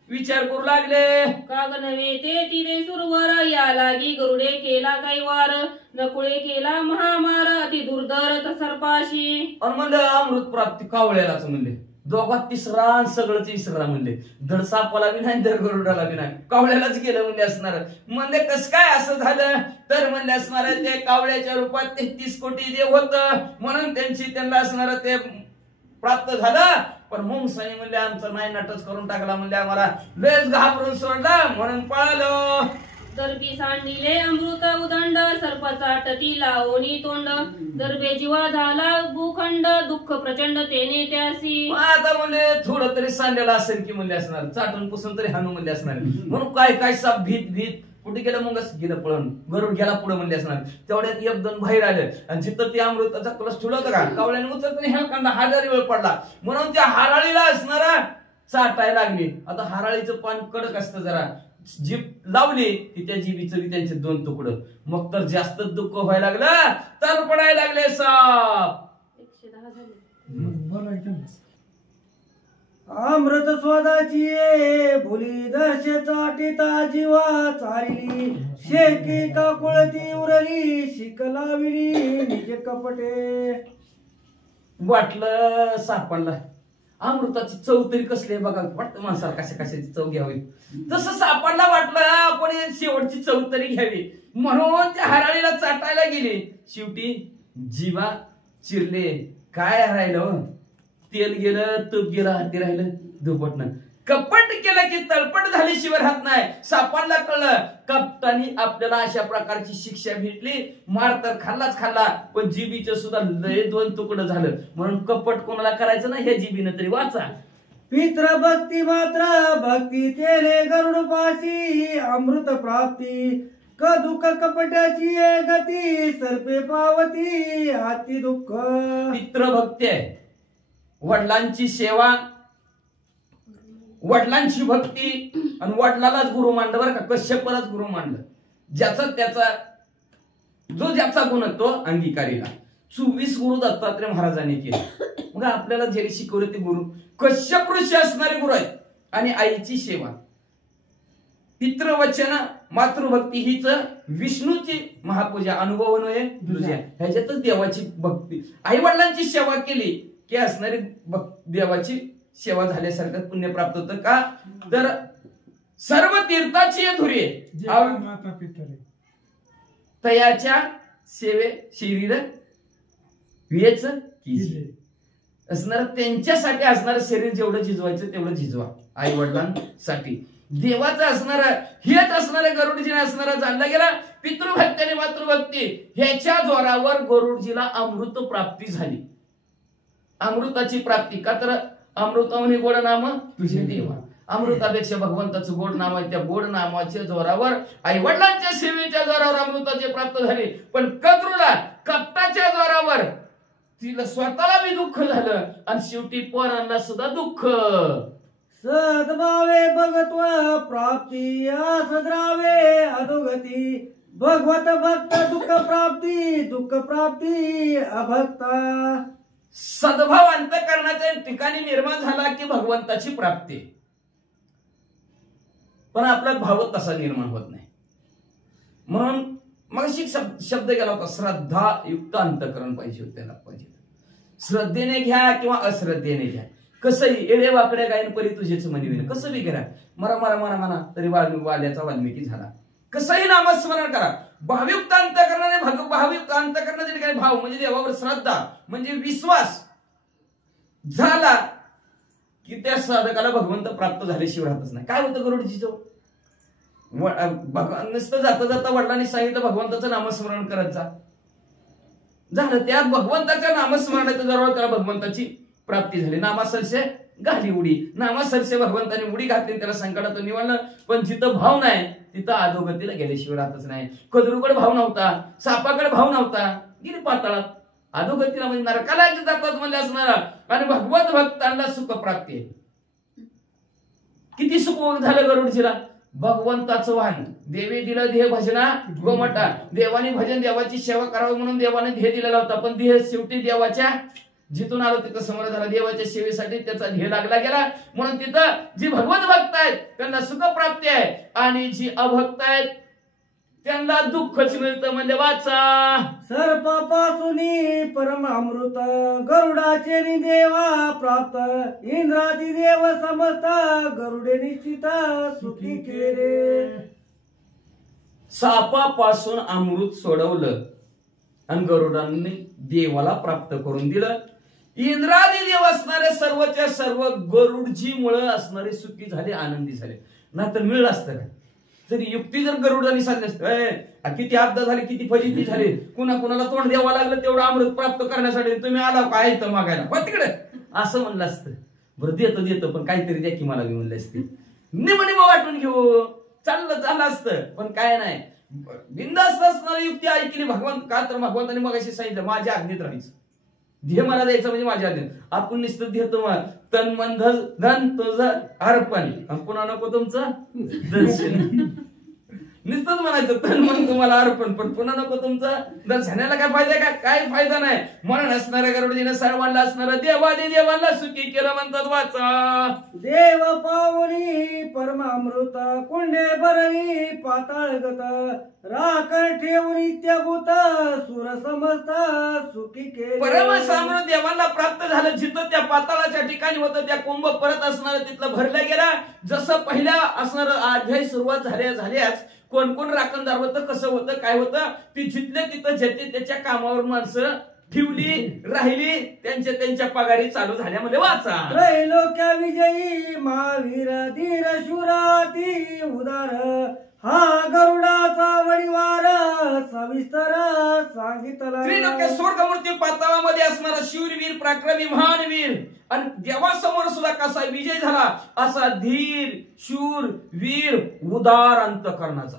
विचार करू लागले. काग नव्हे ते तिरे सुरवर या लागी गरुडे केला काही वार नकुळे केला महामार अति दुर्धर सर्पाशी. आणि म्हणलं अमृत प्राप्ती कावळ्यालाच म्हणले. दोघात तिसरा सगळंच विसरला म्हणले. धड सापाला बी नाही धड गरुडाला बी नाही कावळ्यालाच गेलं म्हणले असणार. म्हणजे कस काय असं झालं तर म्हणले असणार ते कावळ्याच्या रूपात 33 कोटी देव होत म्हणून त्यांना असणार ते प्राप्त झालं. पण मुंगसानी म्हणले आमचं नाही नाटच करून टाकला म्हणले आम्हाला लयच घाबरून सोडलं म्हणून पळालो. दर्भी सांडिले अमृत उदंड सर्पाचा टती लावणी तोंड दर्भे जीवा झाला भूखंड दुःख प्रचंड तेने त्यासी. आता म्हणले थोडं तरी सांडलेलं असेल की म्हणले असणार चाटून पुसून तरी हाणू म्हणले असणार म्हणून काय साप भीत कुठे गेलं मुंगस गेलं पळून गरुड गेला पुढे म्हणले असणार. तेवढ्यात एक दोन बाहेर आले आणि जिथं ते अमृताचा कलश ठेवला होता का कावळ्याने उचलत ह्या कांदा हाजारी वेळ पडला म्हणून त्या हराळीला असणारा चाटायला लागली. आता हराळीचं पान कडक असतं जरा जीभ लावली की त्या जीबीचं त्यांचे 2 तुकडं मग तर जास्त दुःख व्हायला लागलं तर पडायला लागले साप. 110 झाले. अमृत स्वादाची भुली दशे चाटिता जीवा चारिली शेकी काकुळती उरली शिकलाविली निज कपटे. वाटलं सापडला अमृताची चव तरी कसली आहे बघा वाटतं माणसाला कशाची चव घ्यावी तसं सापडला वाटलं आपण शेवटची चव तरी घ्यावी म्हणून त्या हराळीला चाटायला गेली. शेवटी जीवा चिरले काय राहिलं तेल गेलं तूप गेलं हाती राहिलं दुपटनं. कपट केलं की तळपट झाल्याशिवाय राहत नाही. सापांना कळलं कपटाने आपल्याला अशा प्रकारची शिक्षा भेटली मार तर खाल्ला पण जीबीचं सुद्धा लय 2 तुकडं झालं म्हणून कपट कोणाला करायचं नाही ह्या जीबीनं तरी वाचा. पित्र भक्ती मात्र भक्ती तेरे गरुड पाशी अमृत प्राप्ती दुःख कपटाची गती सर्पे पावती हाती दुःख. पित्र भक्ती आहे वडिलांची सेवा वडिलांची भक्ती आणि वडिलालाच गुरु मांडलं बरं का कश्यपालाच गुरु मांडलं. ज्याचा गुण तो अंगीकारीला 24 गुरु दत्तात्रय महाराजांनी केले. मग आपल्याला जे शिकवले ते गुरु कश्यप ऋषी असणारे गुरु आहेत. आणि आईची सेवा पितृवचन मातृभक्ती हीच विष्णूची महापूजा अनुभवनोय दुसऱ्या ह्याच्यातच देवाची भक्ती. आई वडिलांची सेवा केली की असणारी देवाची सेवा झाल्यासारखं पुण्य प्राप्त होतं का तर सर्व तीर्थाची धुरे माता पिता तयाच्या सेवे शरीर वेच कीजे असणार त्यांच्यासाठी असणारं शरीर जेवढं झिजवायचं तेवढं झिजवा. आई वडिलांसाठी देवाचं असणार हेच असणाऱ्या गरुडजीने असणारा जाणला गेला. पितृभक्ती आणि मातृभक्ती ह्याच्या जोरावर गरुडजीला अमृत प्राप्ती झाली. अमृताची प्राप्ती का तर अमृतावनी गोड नाम तुझे देवा. अमृतापेक्षा भगवंताचं गोड नाम आहे. त्या गोड नामाच्या जोरावर आई वडिलांच्या सेवेच्या जोरावर अमृताचे प्राप्त झाले. पण कद्रूला कपटाच्या जोरावर तिला स्वतःला बी दुःख झालं आणि शेवटी पोरांना सुद्धा दुःख. सद्भावे भगत्व प्राप्ती असद्रावे अधोगती भगवत भक्त दुःख प्राप्ती अभक्ता. सद्भाव अंतःकरणाच्या ठिकाणी निर्माण झाला की भगवंताची प्राप्ती, पण आपला भाव तसा निर्माण होत नाही. म्हणून मग शब्द गेला होता, श्रद्धा युक्त अंतःकरण पाहिजे, त्याला पाहिजे. श्रद्धेने घ्या किंवा अश्रद्धेने घ्या, कसंही येडे वाकड्या गायन परी तुझेच म्हणविन, कसं बी करा, मरा तरी वाल्याचा वाल्मिकी झाला. कसंही नामस्मरण करा. भावयुक्त अंतःकरणाने भावयुक्त अंतःकरणाच्या ठिकाणी भाव म्हणजे देवावर श्रद्धा म्हणजे विश्वास झाला की त्या साधकाला भगवंत प्राप्त झाल्याशिवाय राहतच नाही. काय होतं गरुडजी जवळ नुसतं जाता जाता वडिलांनी सांगितलं भगवंताचं नामस्मरण करत जा, झालं. त्या भगवंताच्या नामस्मरणाच्या जवळ त्याला भगवंताची प्राप्ती झाली. नामासरसे घाली उडी, नामासरसे भगवंताने उडी घातली, त्याला संकटातून निवडलं. पण जिथं भाव नाही तिथं अधोगतीला गेल्याशिवाय राहतच नाही. कदरूकडे भाव नव्हता, सापाकडे भाव नव्हता, गेली पाताळात, अधोगतीला म्हणजे नरकाला जातात म्हणजे असणारा. आणि भगवत भक्तांना सुख प्राप्ती आहे. किती सुख झालं गरुडजीला. भगवंताचं वाहन, देवी दिलं देह भजना गोमटा, देवाने भजन देवाची सेवा करावी म्हणून देवाने ध्येय दिलेला होता. पण देह शेवटी देवाच्या जिथून आलो तिथं समोर झाला, देवाच्या सेवेसाठी त्याचा ध्येय लागला गेला. म्हणून तिथं जी भगवत भक्त आहेत त्यांना सुख प्राप्ती आहे, आणि जी अभक्त आहेत त्यांना दुःखच मिळतं. म्हणजे वाचा, सर्पापासून परम अमृत गरुडाचे देवा प्राप्त, इंद्रादी देव समस्त गरुडे निश्चित सुखी केले. सापापासून अमृत सोडवलं आणि गरुडांनी देवाला प्राप्त करून दिलं. इंद्रादी देव असणारे सर्वच्या सर्व गरुडजीमुळे असणारे सुखी झाले, आनंदी झाले. नाहीतर मिळलं असतं का? जरी युक्ती जर गरुडांनी सांगली असते, किती अपघात झाले, किती फजिती झाली, कुणाला तोंड द्यावं लागलं तेवढं अमृत प्राप्त करण्यासाठी, तुम्ही आला काय तर मागायला हो तिकडे असं म्हणलं असतं. बरं देतो पण काहीतरी द्या की मला बी म्हणलं असते, निम वाटून घेऊ चाललं झालं असतं. पण काय नाही, बिनधास्त असणारी युक्ती ऐकली भगवंत. का तर भगवंतांनी मग अशी सांगितलं माझ्या आज्ञेत राहायचं, ध्येय मला द्यायचं म्हणजे माझ्या आज्ञेत. आपण नुसतं ध्येय तुम्हाला तन मन धन तुझं अर्पण, पुन्हा नको तुमचं दर्शन. नुसतंच म्हणायचं तन मन तुम्हाला अर्पण, पण पुन्हा नको तुमचं दर्शनाला काय फायदा, काय काय फायदा नाही. म्हणून असणाऱ्या गरुडजीने सर्वांना असणारा देवादी देवांना सुखी केलं म्हणतात. वाचा, देव पावनी परमामृत कुंडे भरली पाताळगत, राखण ठेवून इत्याभूत सुर समस्त सुखी केले. परमसामृत देवांना प्राप्त झालं. जिथं त्या पाताळाच्या ठिकाणी होतं त्या कुंभ परत असणार तिथलं भरलं गेला. जसं पहिल्या असणार अध्याय सुरुवात झाल्याच कोण कोण राखणदार होतं, कसं होतं, काय होतं, ती जिथल्या तिथं ज्याचे त्याच्या कामावर माणसं ठेवली राहिली, त्यांच्या पगारी चालू झाल्यामध्ये. वाचा, त्रैलोक्या विजयी महावीर धीर शुराती उदार, हा गरुडाचा वडिवार सविस्तर सांगितला. त्रिलोक्य स्वर्गमूर्ती पाताळामध्ये असणारा शूरवीर पराक्रमी महानवीर आणि देवासमोर सुद्धा कसा विजय झाला असा धीर शूर वीर उदार अंतःकरणाचा.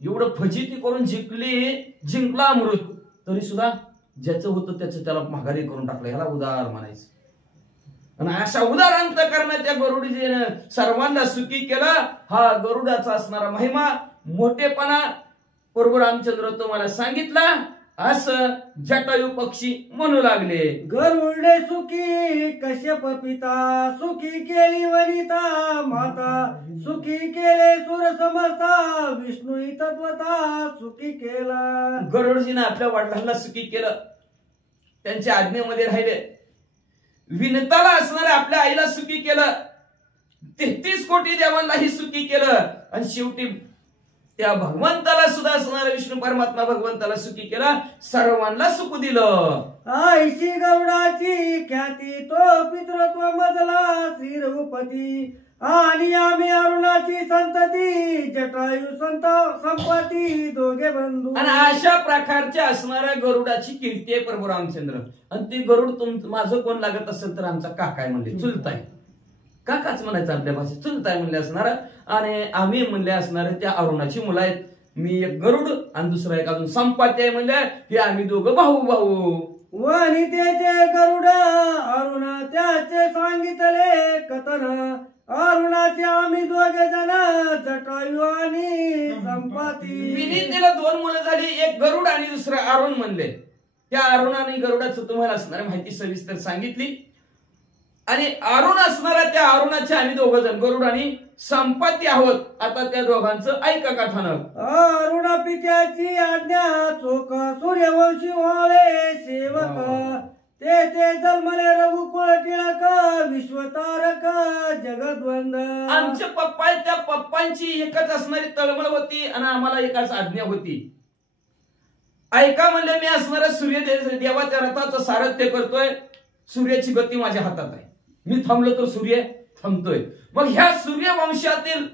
एवढं फजिती करून जिंकला अमृत, तरी सुद्धा ज्याचं होतं त्याचं त्याला माघारी करून टाकलं, ह्याला उदार म्हणायचं. आणि अशा उदार अंतःकरणाच्या गरुडजीने सर्वांना सुखी केलं. हा गरुडाचा असणारा महिमा मोठेपणा प्रभू रामचंद्र तुम्हाला सांगितला. असं जटायू पक्षी म्हणू लागले, गरुडे सुखी कश्यप पिता, सुखी केली वनिता माता, सुखी केले सुर समजता, विष्णू तत्वता सुखी केला. गरुडजीने आपल्या वडिलांना सुखी केलं, त्यांच्या आज्ञेमध्ये राहिले. विनताला असणाऱ्या आपल्या आईला सुखी केलं, 33 कोटी देवांनाही सुखी केलं, आणि शेवटी त्या भगवंताला सुद्धा असणाऱ्या विष्णू परमात्मा भगवंताला सुखी केला, सर्वांना सुख दिलं. आईशी गरुडाची ख्याती, तो पितृत्व मजला श्री रघुपती, आणि आम्ही अरुणाची संतती, जटायू संत संपत्ती दोघे बंधू. आणि अशा प्रकारच्या असणाऱ्या गरुडाची कीर्ती आहे प्रभू रामचंद्र. आणि ती गरुड माझं कोण लागत असेल तर आमचा काका म्हणले, चुलताय, काकाच म्हणायचं आपल्या भाषेत, चुलताय म्हणले असणार. आणि आम्ही म्हणले असणार त्या अरुणाची मुलं आहेत. मी एक गरुड आणि दुसरा एक अजून संपाती आहे म्हणले, हे आम्ही दोघं भाऊ. वनितेचे गरुड अरुण त्याचे सांगितले कथन, अरुणाचे आम्ही दोघे जण जटायू आणि संपाती. विनीतीला 2 मुलं झाली, एक गरुड आणि दुसरं अरुण म्हणले. त्या अरुण आणि गरुडाचं तुम्हाला असणारी माहिती सविस्तर सांगितली. आणि अरुण असणारा त्या अरुणाचे आम्ही 2 जण गरुड आणि संपाती आहोत. आता त्या दोघांचं ऐका कथानक. अरुणा पित्याची आज्ञा चोख सूर्यवंशी व्हावे सेवक, ते जन्मले रघुकुळ टिळक विश्वतारक जगद्वंद. आमचे पप्पा आहेत, त्या पप्पांची एकच असणारी तळमळ होती आणि आम्हाला एकच आज्ञा होती. ऐका म्हणले, मी असणारा सूर्य देवाच्या रथाचं सारथ्य करतोय. सूर्याची गती माझ्या हातात आहे. मी थांबलो तर सूर्य थांबतोय. मग ह्या सूर्यवंशातील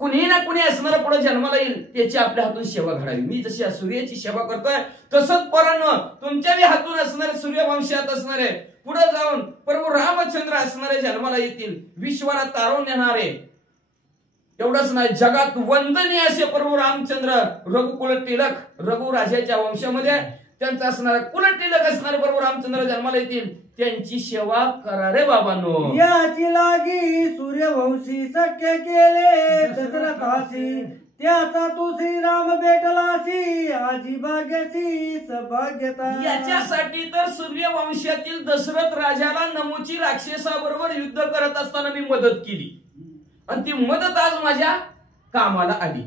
कुणी ना कुणी असणारा पुढे जन्माला येईल, त्याची आपल्या हातून सेवा घडावी. मी जशी सूर्याची सेवा करतोय तसंच पोरांनो तुमच्याही हातून असणारे सूर्यवंशात असणारे पुढे जाऊन प्रभू रामचंद्र असणारे जन्माला येतील. विश्वाला तारून नेणारे, एवढंच नाही जगात वंदनीय असे प्रभू रामचंद्र रघुकुल टिळक रघुराजाच्या वंशामध्ये त्यांचा असणारा कुलटिलक असणारे प्रभू रामचंद्र जन्माला येतील. त्यांची सेवा करा रे बाबांनो. याची लागी सूर्यवंशी शक्य केले दशरथासी, त्याचा तू श्रीराम भेटलासी आजी भाग्याची सौभाग्यता. याच्यासाठी तर सूर्यवंशातील दशरथ राजाला नमुची राक्षसाबरोबर युद्ध करत असताना मी मदत केली आणि ती मदत आज माझ्या कामाला आली.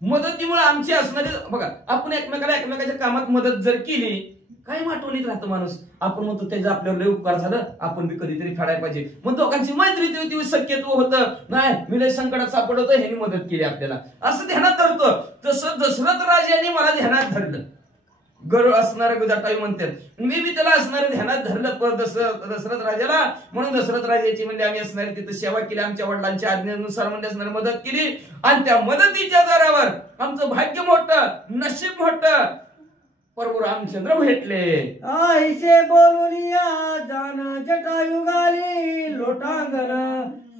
मदतीमुळे आमची असणारी बघा, आपण एकमेकाच्या कामात मदत जर केली काय आठवणीत राहतो माणूस. आपण म्हणतो त्याचा आपल्यावर लय उपकार झालं, आपण बी कधीतरी फेडायला पाहिजे. मग दोघांची मैत्री होती, शक्यत्व होतं. नाही मी लय संकटात सापडतो, ह्यांनी मदत केली आपल्याला असं ध्यानात धरतो. तसं दशरथ राजाने मला ध्यानात धरलं. गरुड असणारा जटायू म्हणतात, मी बी त्याला असणारे ध्यानात धरलं दशरथ राजाला. म्हणून दशरथ राजाची म्हणजे आम्ही असणारी तिथं सेवा केली, आमच्या वडिलांच्या आज्ञेनुसार म्हणजे असणारी मदत केली. आणि त्या मदतीच्या जोरावर आमचं भाग्य मोठं, नशीब मोठं, प्रभू रामचंद्र भेटले. आईशे बोलून या जान जटायू गाली लोटांगण,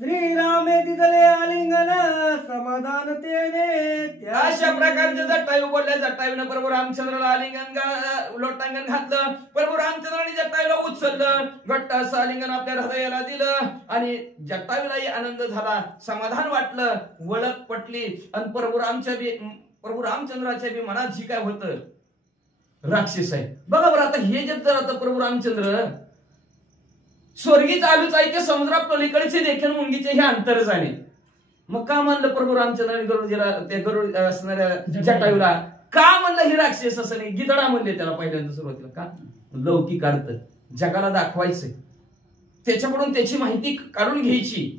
श्रीरामे दिदले आलिंगन समाधान तेने. अशा प्रकारचे जटायू बोलल्या. जटायूने प्रभू रामचंद्राला आलिंगन लोटांगण घातलं. प्रभू रामचंद्राने जटायूला उचललं, घट्ट असं आलिंगन आपल्या हृदयाला दिलं आणि जटायूलाही आनंद झाला, समाधान वाटलं, वळख पटली. आणि प्रभू रामचंद्राच्या बी मनात जी काय होतं राक्षस आहे बघा बरं. आता हे जे जर आता प्रभू रामचंद्र स्वर्गी चालूच आहे ते समुद्रात पलीकडचे देखील मुंगीचे हे अंतर झाले. मग का म्हणलं प्रभू रामचंद्राने गरुड असणाऱ्या जटायूला का म्हणलं ही राक्षस असं नाही, गिधडा म्हणले त्याला पहिल्यांदा सुरुवातीला. का लौकिक अर्थ जगाला दाखवायचंय, त्याच्याकडून त्याची माहिती काढून घ्यायची.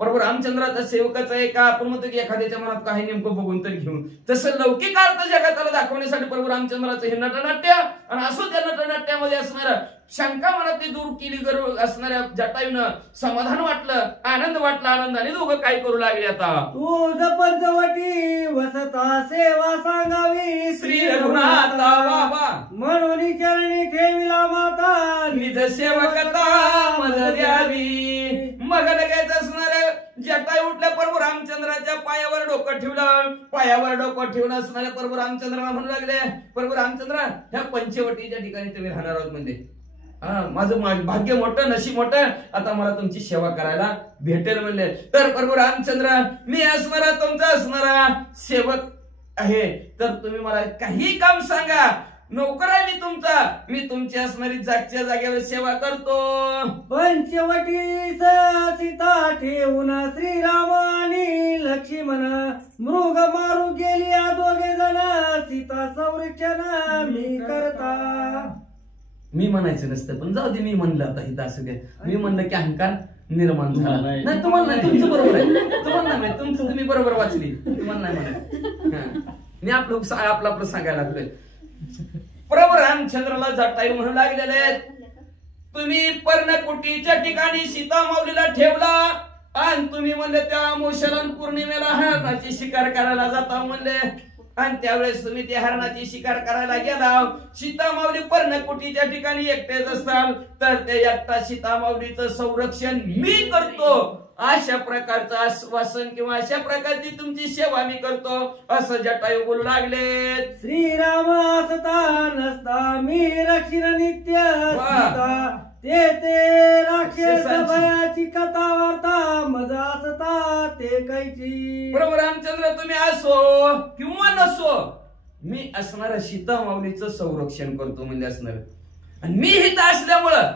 प्रभू रामचंद्राचा सेवकाचा आहे का आपण म्हणतो की एखाद्याच्या मनात काही नेमकं बघून तरी घेऊन, तसं लौकिक अर्थ जगाला दाखवण्यासाठी प्रभू रामचंद्राचं हे नटनाट्य. आणि असो त्या नटनाट्यामध्ये असणारं शंका मनातली दूर केली गरुड असणाऱ्या जटायूनं. समाधान वाटलं, आनंद वाटला. आनंदाने दोघं काय करू लागले. आता तुझ पंचवटी वसता सेवा सांगावी श्री रघुनाथा बाबा, म्हणून चरणी ठेविला माता निज सेवकता मज द्यावी. मग लगेच असणाऱ्या जटायू उठल्या, प्रभू रामचंद्राच्या पायावर डोकं ठेवलं. पायावर डोकं ठेवून असणाऱ्या प्रभू रामचंद्राला म्हणू लागले, प्रभू रामचंद्र ह्या पंचवटीच्या ठिकाणी तुम्ही राहणार आहोत म्हणजे माझं भाग्य मोठं, नशीब मोठं, आता मला तुमची सेवा करायला भेटेल म्हणले. तर प्रभू रामचंद्र मी असणारा तुमचा असणारा सेवक आहे, तर तुम्ही मला काही काम सांगा, नोकर आहे मी तुमचा, मी तुमची असणारी जागच्या जागेवर सेवा करतो. पंचवटी सीता ठेवून श्रीराम आणि लक्ष्मण मृग मारू गेली दोघे जण, सीता संरक्षण मी करता. मी म्हणायचं नसतं पण जाऊ दे, मी म्हणलं आता इथं असं काय, मी म्हणलं की अहंकार निर्माण झाला नाही. तुम्हाला नाही, तुमचं बरोबर आहे, तुम्हाला नाही, तुमचं तुम्ही बरोबर वाचली, तुम्हाला नाही म्हणत. मी आपलं सांगायला लागलोय. प्रभू रामचंद्राला जटायू म्हणू लागलेले, तुम्ही पर्णकुटीच्या ठिकाणी सीता माऊलीला ठेवला आणि तुम्ही म्हणले त्या मोशलन पौर्णिमेला हरणाची शिकार करायला जाता म्हणले. आणि त्यावेळेस तुम्ही त्या हरणाची शिकार करायला गेला. सीता माऊली पर्णकुटीच्या ठिकाणी एकटेच असाल तर ते एकटा सीता माऊलीचं संरक्षण मी करतो, अशा प्रकारचं आश्वासन किंवा अशा प्रकारची तुमची सेवा मी करतो असं जटायू बोलू लागले. श्रीराम असता नसता मी रक्षण नित्य ते राक्षस भयाची कथा वार्ता मजा असता ते कैची. प्रभू रामचंद्र तुम्ही असो किंवा नसो, मी असणाऱ्या सीता माऊलीचं संरक्षण करतो म्हणजे असणार. आणि मी इथं असल्यामुळं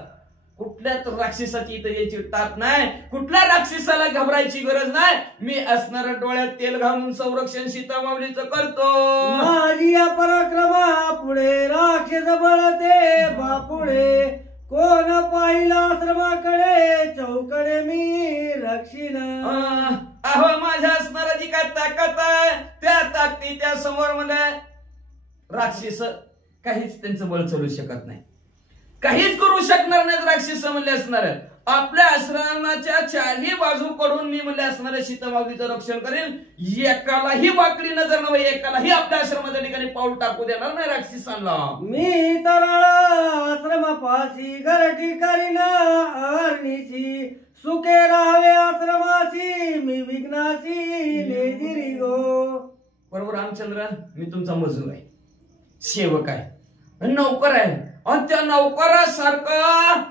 कुठल्याच राक्षसाची इथं यायची टाप नाही, कुठल्या राक्षसाला घबरायची गरज नाही. मी असणाऱ्या डोळ्यात तेल घालून संरक्षण सीता माऊलीचं करतो. माझी या पराक्रमा पुढे राक्षस बळते बापुढे, कोण पाहिला आश्रमाकडे चौकडे मी रक्षीन. अहो माझ्या असणारा जी काय ताकद आहे त्या ताकदी त्या समोर मला राक्षस काहीच त्यांचं बळ चालू शकत नाही, काहीच करू शकणार नाहीत राक्षस म्हणले असणार. आपल्या आश्रमाच्या चारही बाजूकडून मी म्हणले असणाऱ्या सीता माऊलीचं रक्षण करेन. एकालाही वाकडी नजर नव्हे, एकालाही आपल्या आश्रमाच्या ठिकाणी पाऊल टाकू देणार नाही राक्षसांना. मी तराळ आश्रमापाशी घरटी करीन अरणीची, सुखे राहावे आश्रमाशी मी विघ्नाशी नेदिरी गो. बरोबर रामचंद्र, मी तुमचा मजूर आहे, सेवक आहे, नौकर आहे. आणि त्या नौकरासारखं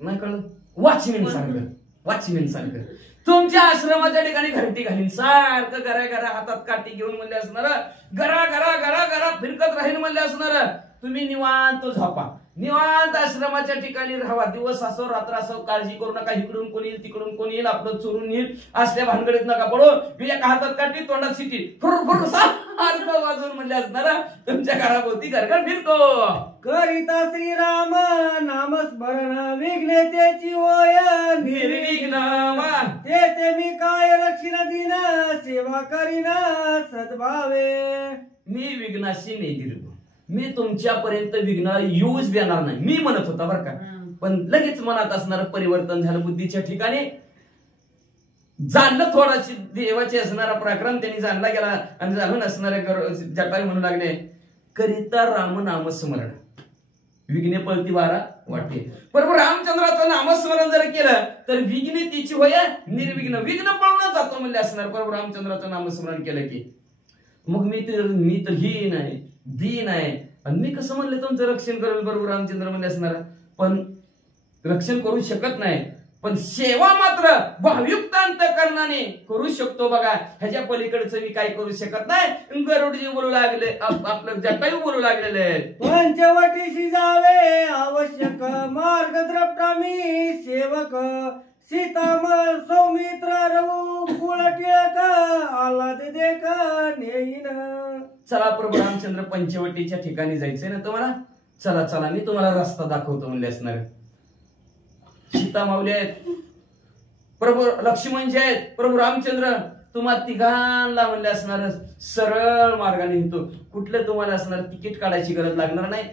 नाही कळलं, वॉचमॅन सारखं तुमच्या आश्रमाच्या ठिकाणी घरटी घालीन. सारखं घरा हातात काठी घेऊन म्हणले असणार, घरा फिरकत राहीन म्हणले असणार. तुम्ही निवांत झोपा, निवांत आश्रमाच्या ठिकाणी राहावा. दिवस असो रात्र असो काळजी करू नका. इकडून कोणी येईल तिकडून कोणी येईल, आपलं चोरून येईल असल्या भानगडीत नका पडो. मी एका हातात काठी तोंडात सिटी फुर सारखं वाजवून म्हणले असणार तुमच्या घराभोवती घरघर फिरतो. करिता श्रीराम नामस्मरण विघ्नेतेची होय निर्विघ्न ते मी काय रक्षण दिन सेवा करीन सद्भावे. मी विघ्नाशी नेदिरतो, मी तुमच्यापर्यंत विघ्न येऊच देणार नाही. मी म्हणत होता बरं का, पण लगेच मनात असणारं परिवर्तन झालं बुद्धीच्या ठिकाणी. जाणलं थोडाशी देवाचे असणारा प्रकरण त्यांनी जाणला गेला आणि जाणून असणाऱ्या जटायू म्हणू लागले, करिता राम नामस्मरण विघ्ने पळती बारा वाटे. बरोबर रामचंद्राचं नामस्मरण जर केलं तर विघ्ने तिची होय निर्विघ्न, विघ्न पळून जातो म्हणले असणार. बरोबर रामचंद्राचं नामस्मरण केलं की मग मी तर ही नाही दीन आहे आणि मी कसं म्हणले तुमचं रक्षण करेल. बरोबर रामचंद्र म्हणले असणार, पण रक्षण करू शकत नाही, पण सेवा मात्र भावयुक्त अंतःकरणाने करू शकतो. बघा ह्याच्या पलीकडचं मी काय करू शकत नाही. गरुडजी बोलू लागले, आपलं जटायू बोलू लागलेले. पंचवटीशी जावे आवश्यक मार्गद्रष्टा मी सेवक, सीतामल सौमित्र रघु कुळ टिळक आल्हाद देख नेईन. चला प्रभू रामचंद्र पंचवटीच्या ठिकाणी जायचंय ना तुम्हाला, चला मी तुम्हाला रस्ता दाखवतो म्हणले असणार. सीता माऊली आहेत, प्रभू लक्ष्मणजी आहेत, प्रभू रामचंद्र तुम्हा तिघांना म्हणले असणार सरळ मार्गाने येतो. कुठलं तुम्हाला असणार तिकीट काढायची गरज लागणार नाही,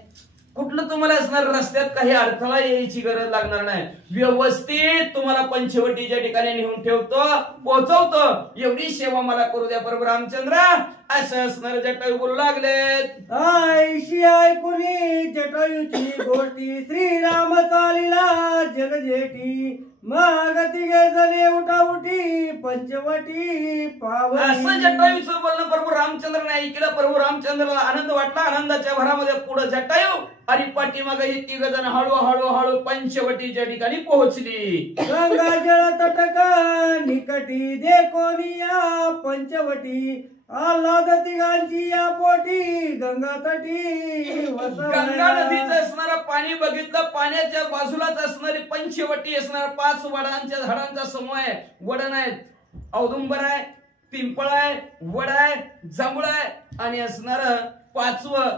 कुठलं तुम्हाला असणार रस्त्यात काही अडथळा यायची गरज लागणार नाही. व्यवस्थित तुम्हाला पंचवटीच्या ठिकाणी नेऊन ठेवतो, पोहोचवतो. एवढी सेवा मला करू द्या प्रभू रामचंद्र असं असणार. जटायू बोलू लागलेत, आयशी ऐकुनी जटायूची गोष्टी श्रीराम चालिला जगजेठी, मग तिघे जणे उठाउठी पंचवटी पावली. असं जटायूचं बोलणं प्रभू रामचंद्र नाही ऐकलं. प्रभू रामचंद्राला आनंद वाटला. आनंदाच्या भरामध्ये पुढे जटायू आणि पाठीमागे ही तिघ जण हळू पंचवटीच्या ठिकाणी पोहोचली. गंगा जळ तटक निकटी देखोनिया पंचवटी, आल्हाद तिघांची या पोटी गंगा तटी. गंगा नदीचं असणारं पाणी बघितलं, पाण्याच्या बाजूलाच असणारी पंचवटी असणार. 5 वडांच्या झाडांचा समूह आहे. वड आहेत, औदुंबर आहे, पिंपळ आहे, वड आहे, जांभूळ आहे आणि असणार 5वं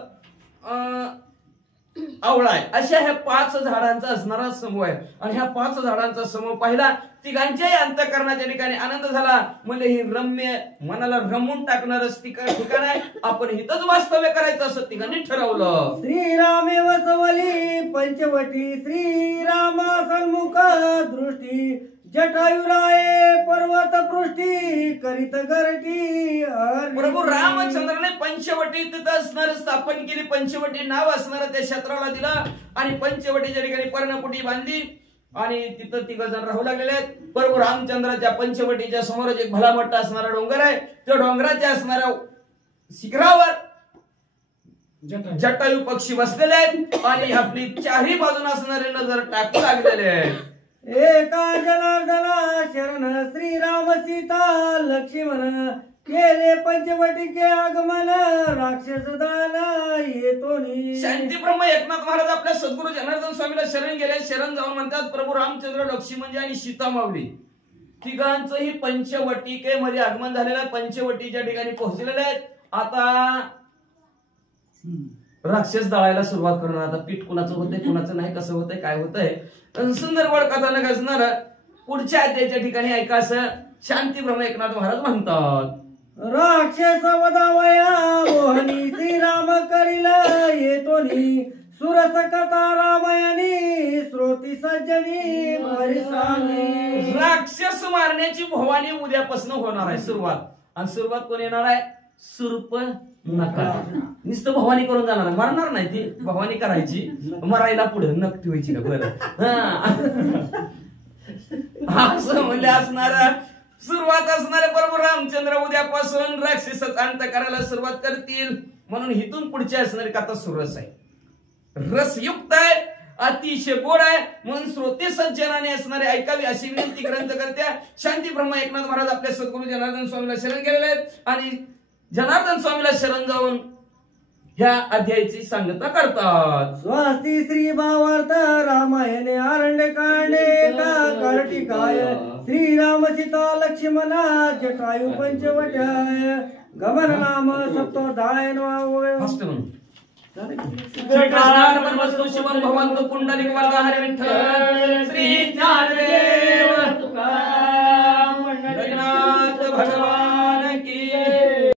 आवळा आहे. अशा ह्या 5 झाडांचा असणारा समूह आहे. आणि ह्या 5 झाडांचा समूह पाहिला, तिघांच्याही अंतःकरणाच्या ठिकाणी आनंद झाला. म्हणजे ही रम्य मनाला रमून टाकणारच ठिकाण आहे, आपण इथंच वास्तव्य करायचं असं तिघांनी ठरवलं. श्रीरामे वसवली पंचवटी, श्रीरामा सन्मुख दृष्टी, जटायुराये पर्वत पृष्ठी करीत गरटी. प्रभू रामचंद्राने पंचवटी तिथं असणार स्थापन केली. पंचवटी नाव असणार त्या क्षेत्राला दिलं आणि पंचवटीच्या ठिकाणी पर्णकुटी बांधली आणि तिथं 3 जण राहू लागलेले आहेत. प्रभू रामचंद्राच्या पंचवटीच्या समोरच एक भला मोठा असणारा डोंगर आहे. त्या डोंगराच्या असणाऱ्या शिखरावर जटायू पक्षी बसलेले आहेत आणि आपली चारही बाजून असणारे नजर टाकू लागलेले आहेत. एका जनार्दना शरण श्रीराम सीता लक्ष्मण केले पंचवटीके आगमन राक्षस दान येतोनी. शांती ब्रह्म एकनाथ महाराज आपल्या सद्गुरू जनार्दन स्वामीला शरण गेले. शरण जाऊन म्हणतात प्रभू रामचंद्र लक्ष्मण आणि सीता माऊली तिघांचंही पंचवटिकेमध्ये आगमन झालेलं आहे. पंचवटीच्या ठिकाणी पोहोचलेले आहेत. आता राक्षस दळायला सुरुवात करणार. आता पीठ कुणाचं होतंय कुणाचं नाही, कसं होतंय काय होतंय सुंदर वड कथानक असणार. पुढच्या अध्यायाच्या ठिकाणी ऐका असं शांती ब्रह्म एकनाथ महाराज म्हणतात. राक्षस वदावया मोहनी श्रीराम करील येतोनी सुरस कथा रामायणी श्रोती सज्जनी मरिसानी. राक्षस मारण्याची भवानी उद्यापासून होणार आहे सुरुवात. आणि सुरुवात कोण येणार आहे? सुरप नका. नुसतं भवानी करून जाणार, मरणार नाही ती, भवानी करायची, मरायला पुढे नख ठेवायची का बरं असं म्हणजे असणार. सुरुवात असणारे प्रभू रामचंद्र उद्यापासून राक्षसाचा अंत करायला सुरुवात करतील. म्हणून इथून पुढची असणारी कथा सुरस आहे, रसयुक्त आहे, अतिशय गोड आहे. म्हणून श्रोते सज्जनाने असणारे ऐकावी अशी विनंती ग्रंथकर्त्या शांती ब्रह्म एकनाथ महाराज आपल्या सद्गुरू जनार्दन स्वामीला शरण गेलेले आहेत. आणि जनार्दन स्वामीला शरण जाऊन ह्या अध्यायाची सांगता करतात. स्वस्ती श्री भावार्थ रामायणे आरण्यकांडे कार्तिकाय श्रीराम सीता लक्ष्मणा जटायु पंचवट्याय गमन नाम सप्तोधाय फास्ट म्हणून श्रीकृष्णार्पणमस्तु शिवं भवन्तु पुंडलिक वरद हरि विठ्ठल श्री ज्ञानदेव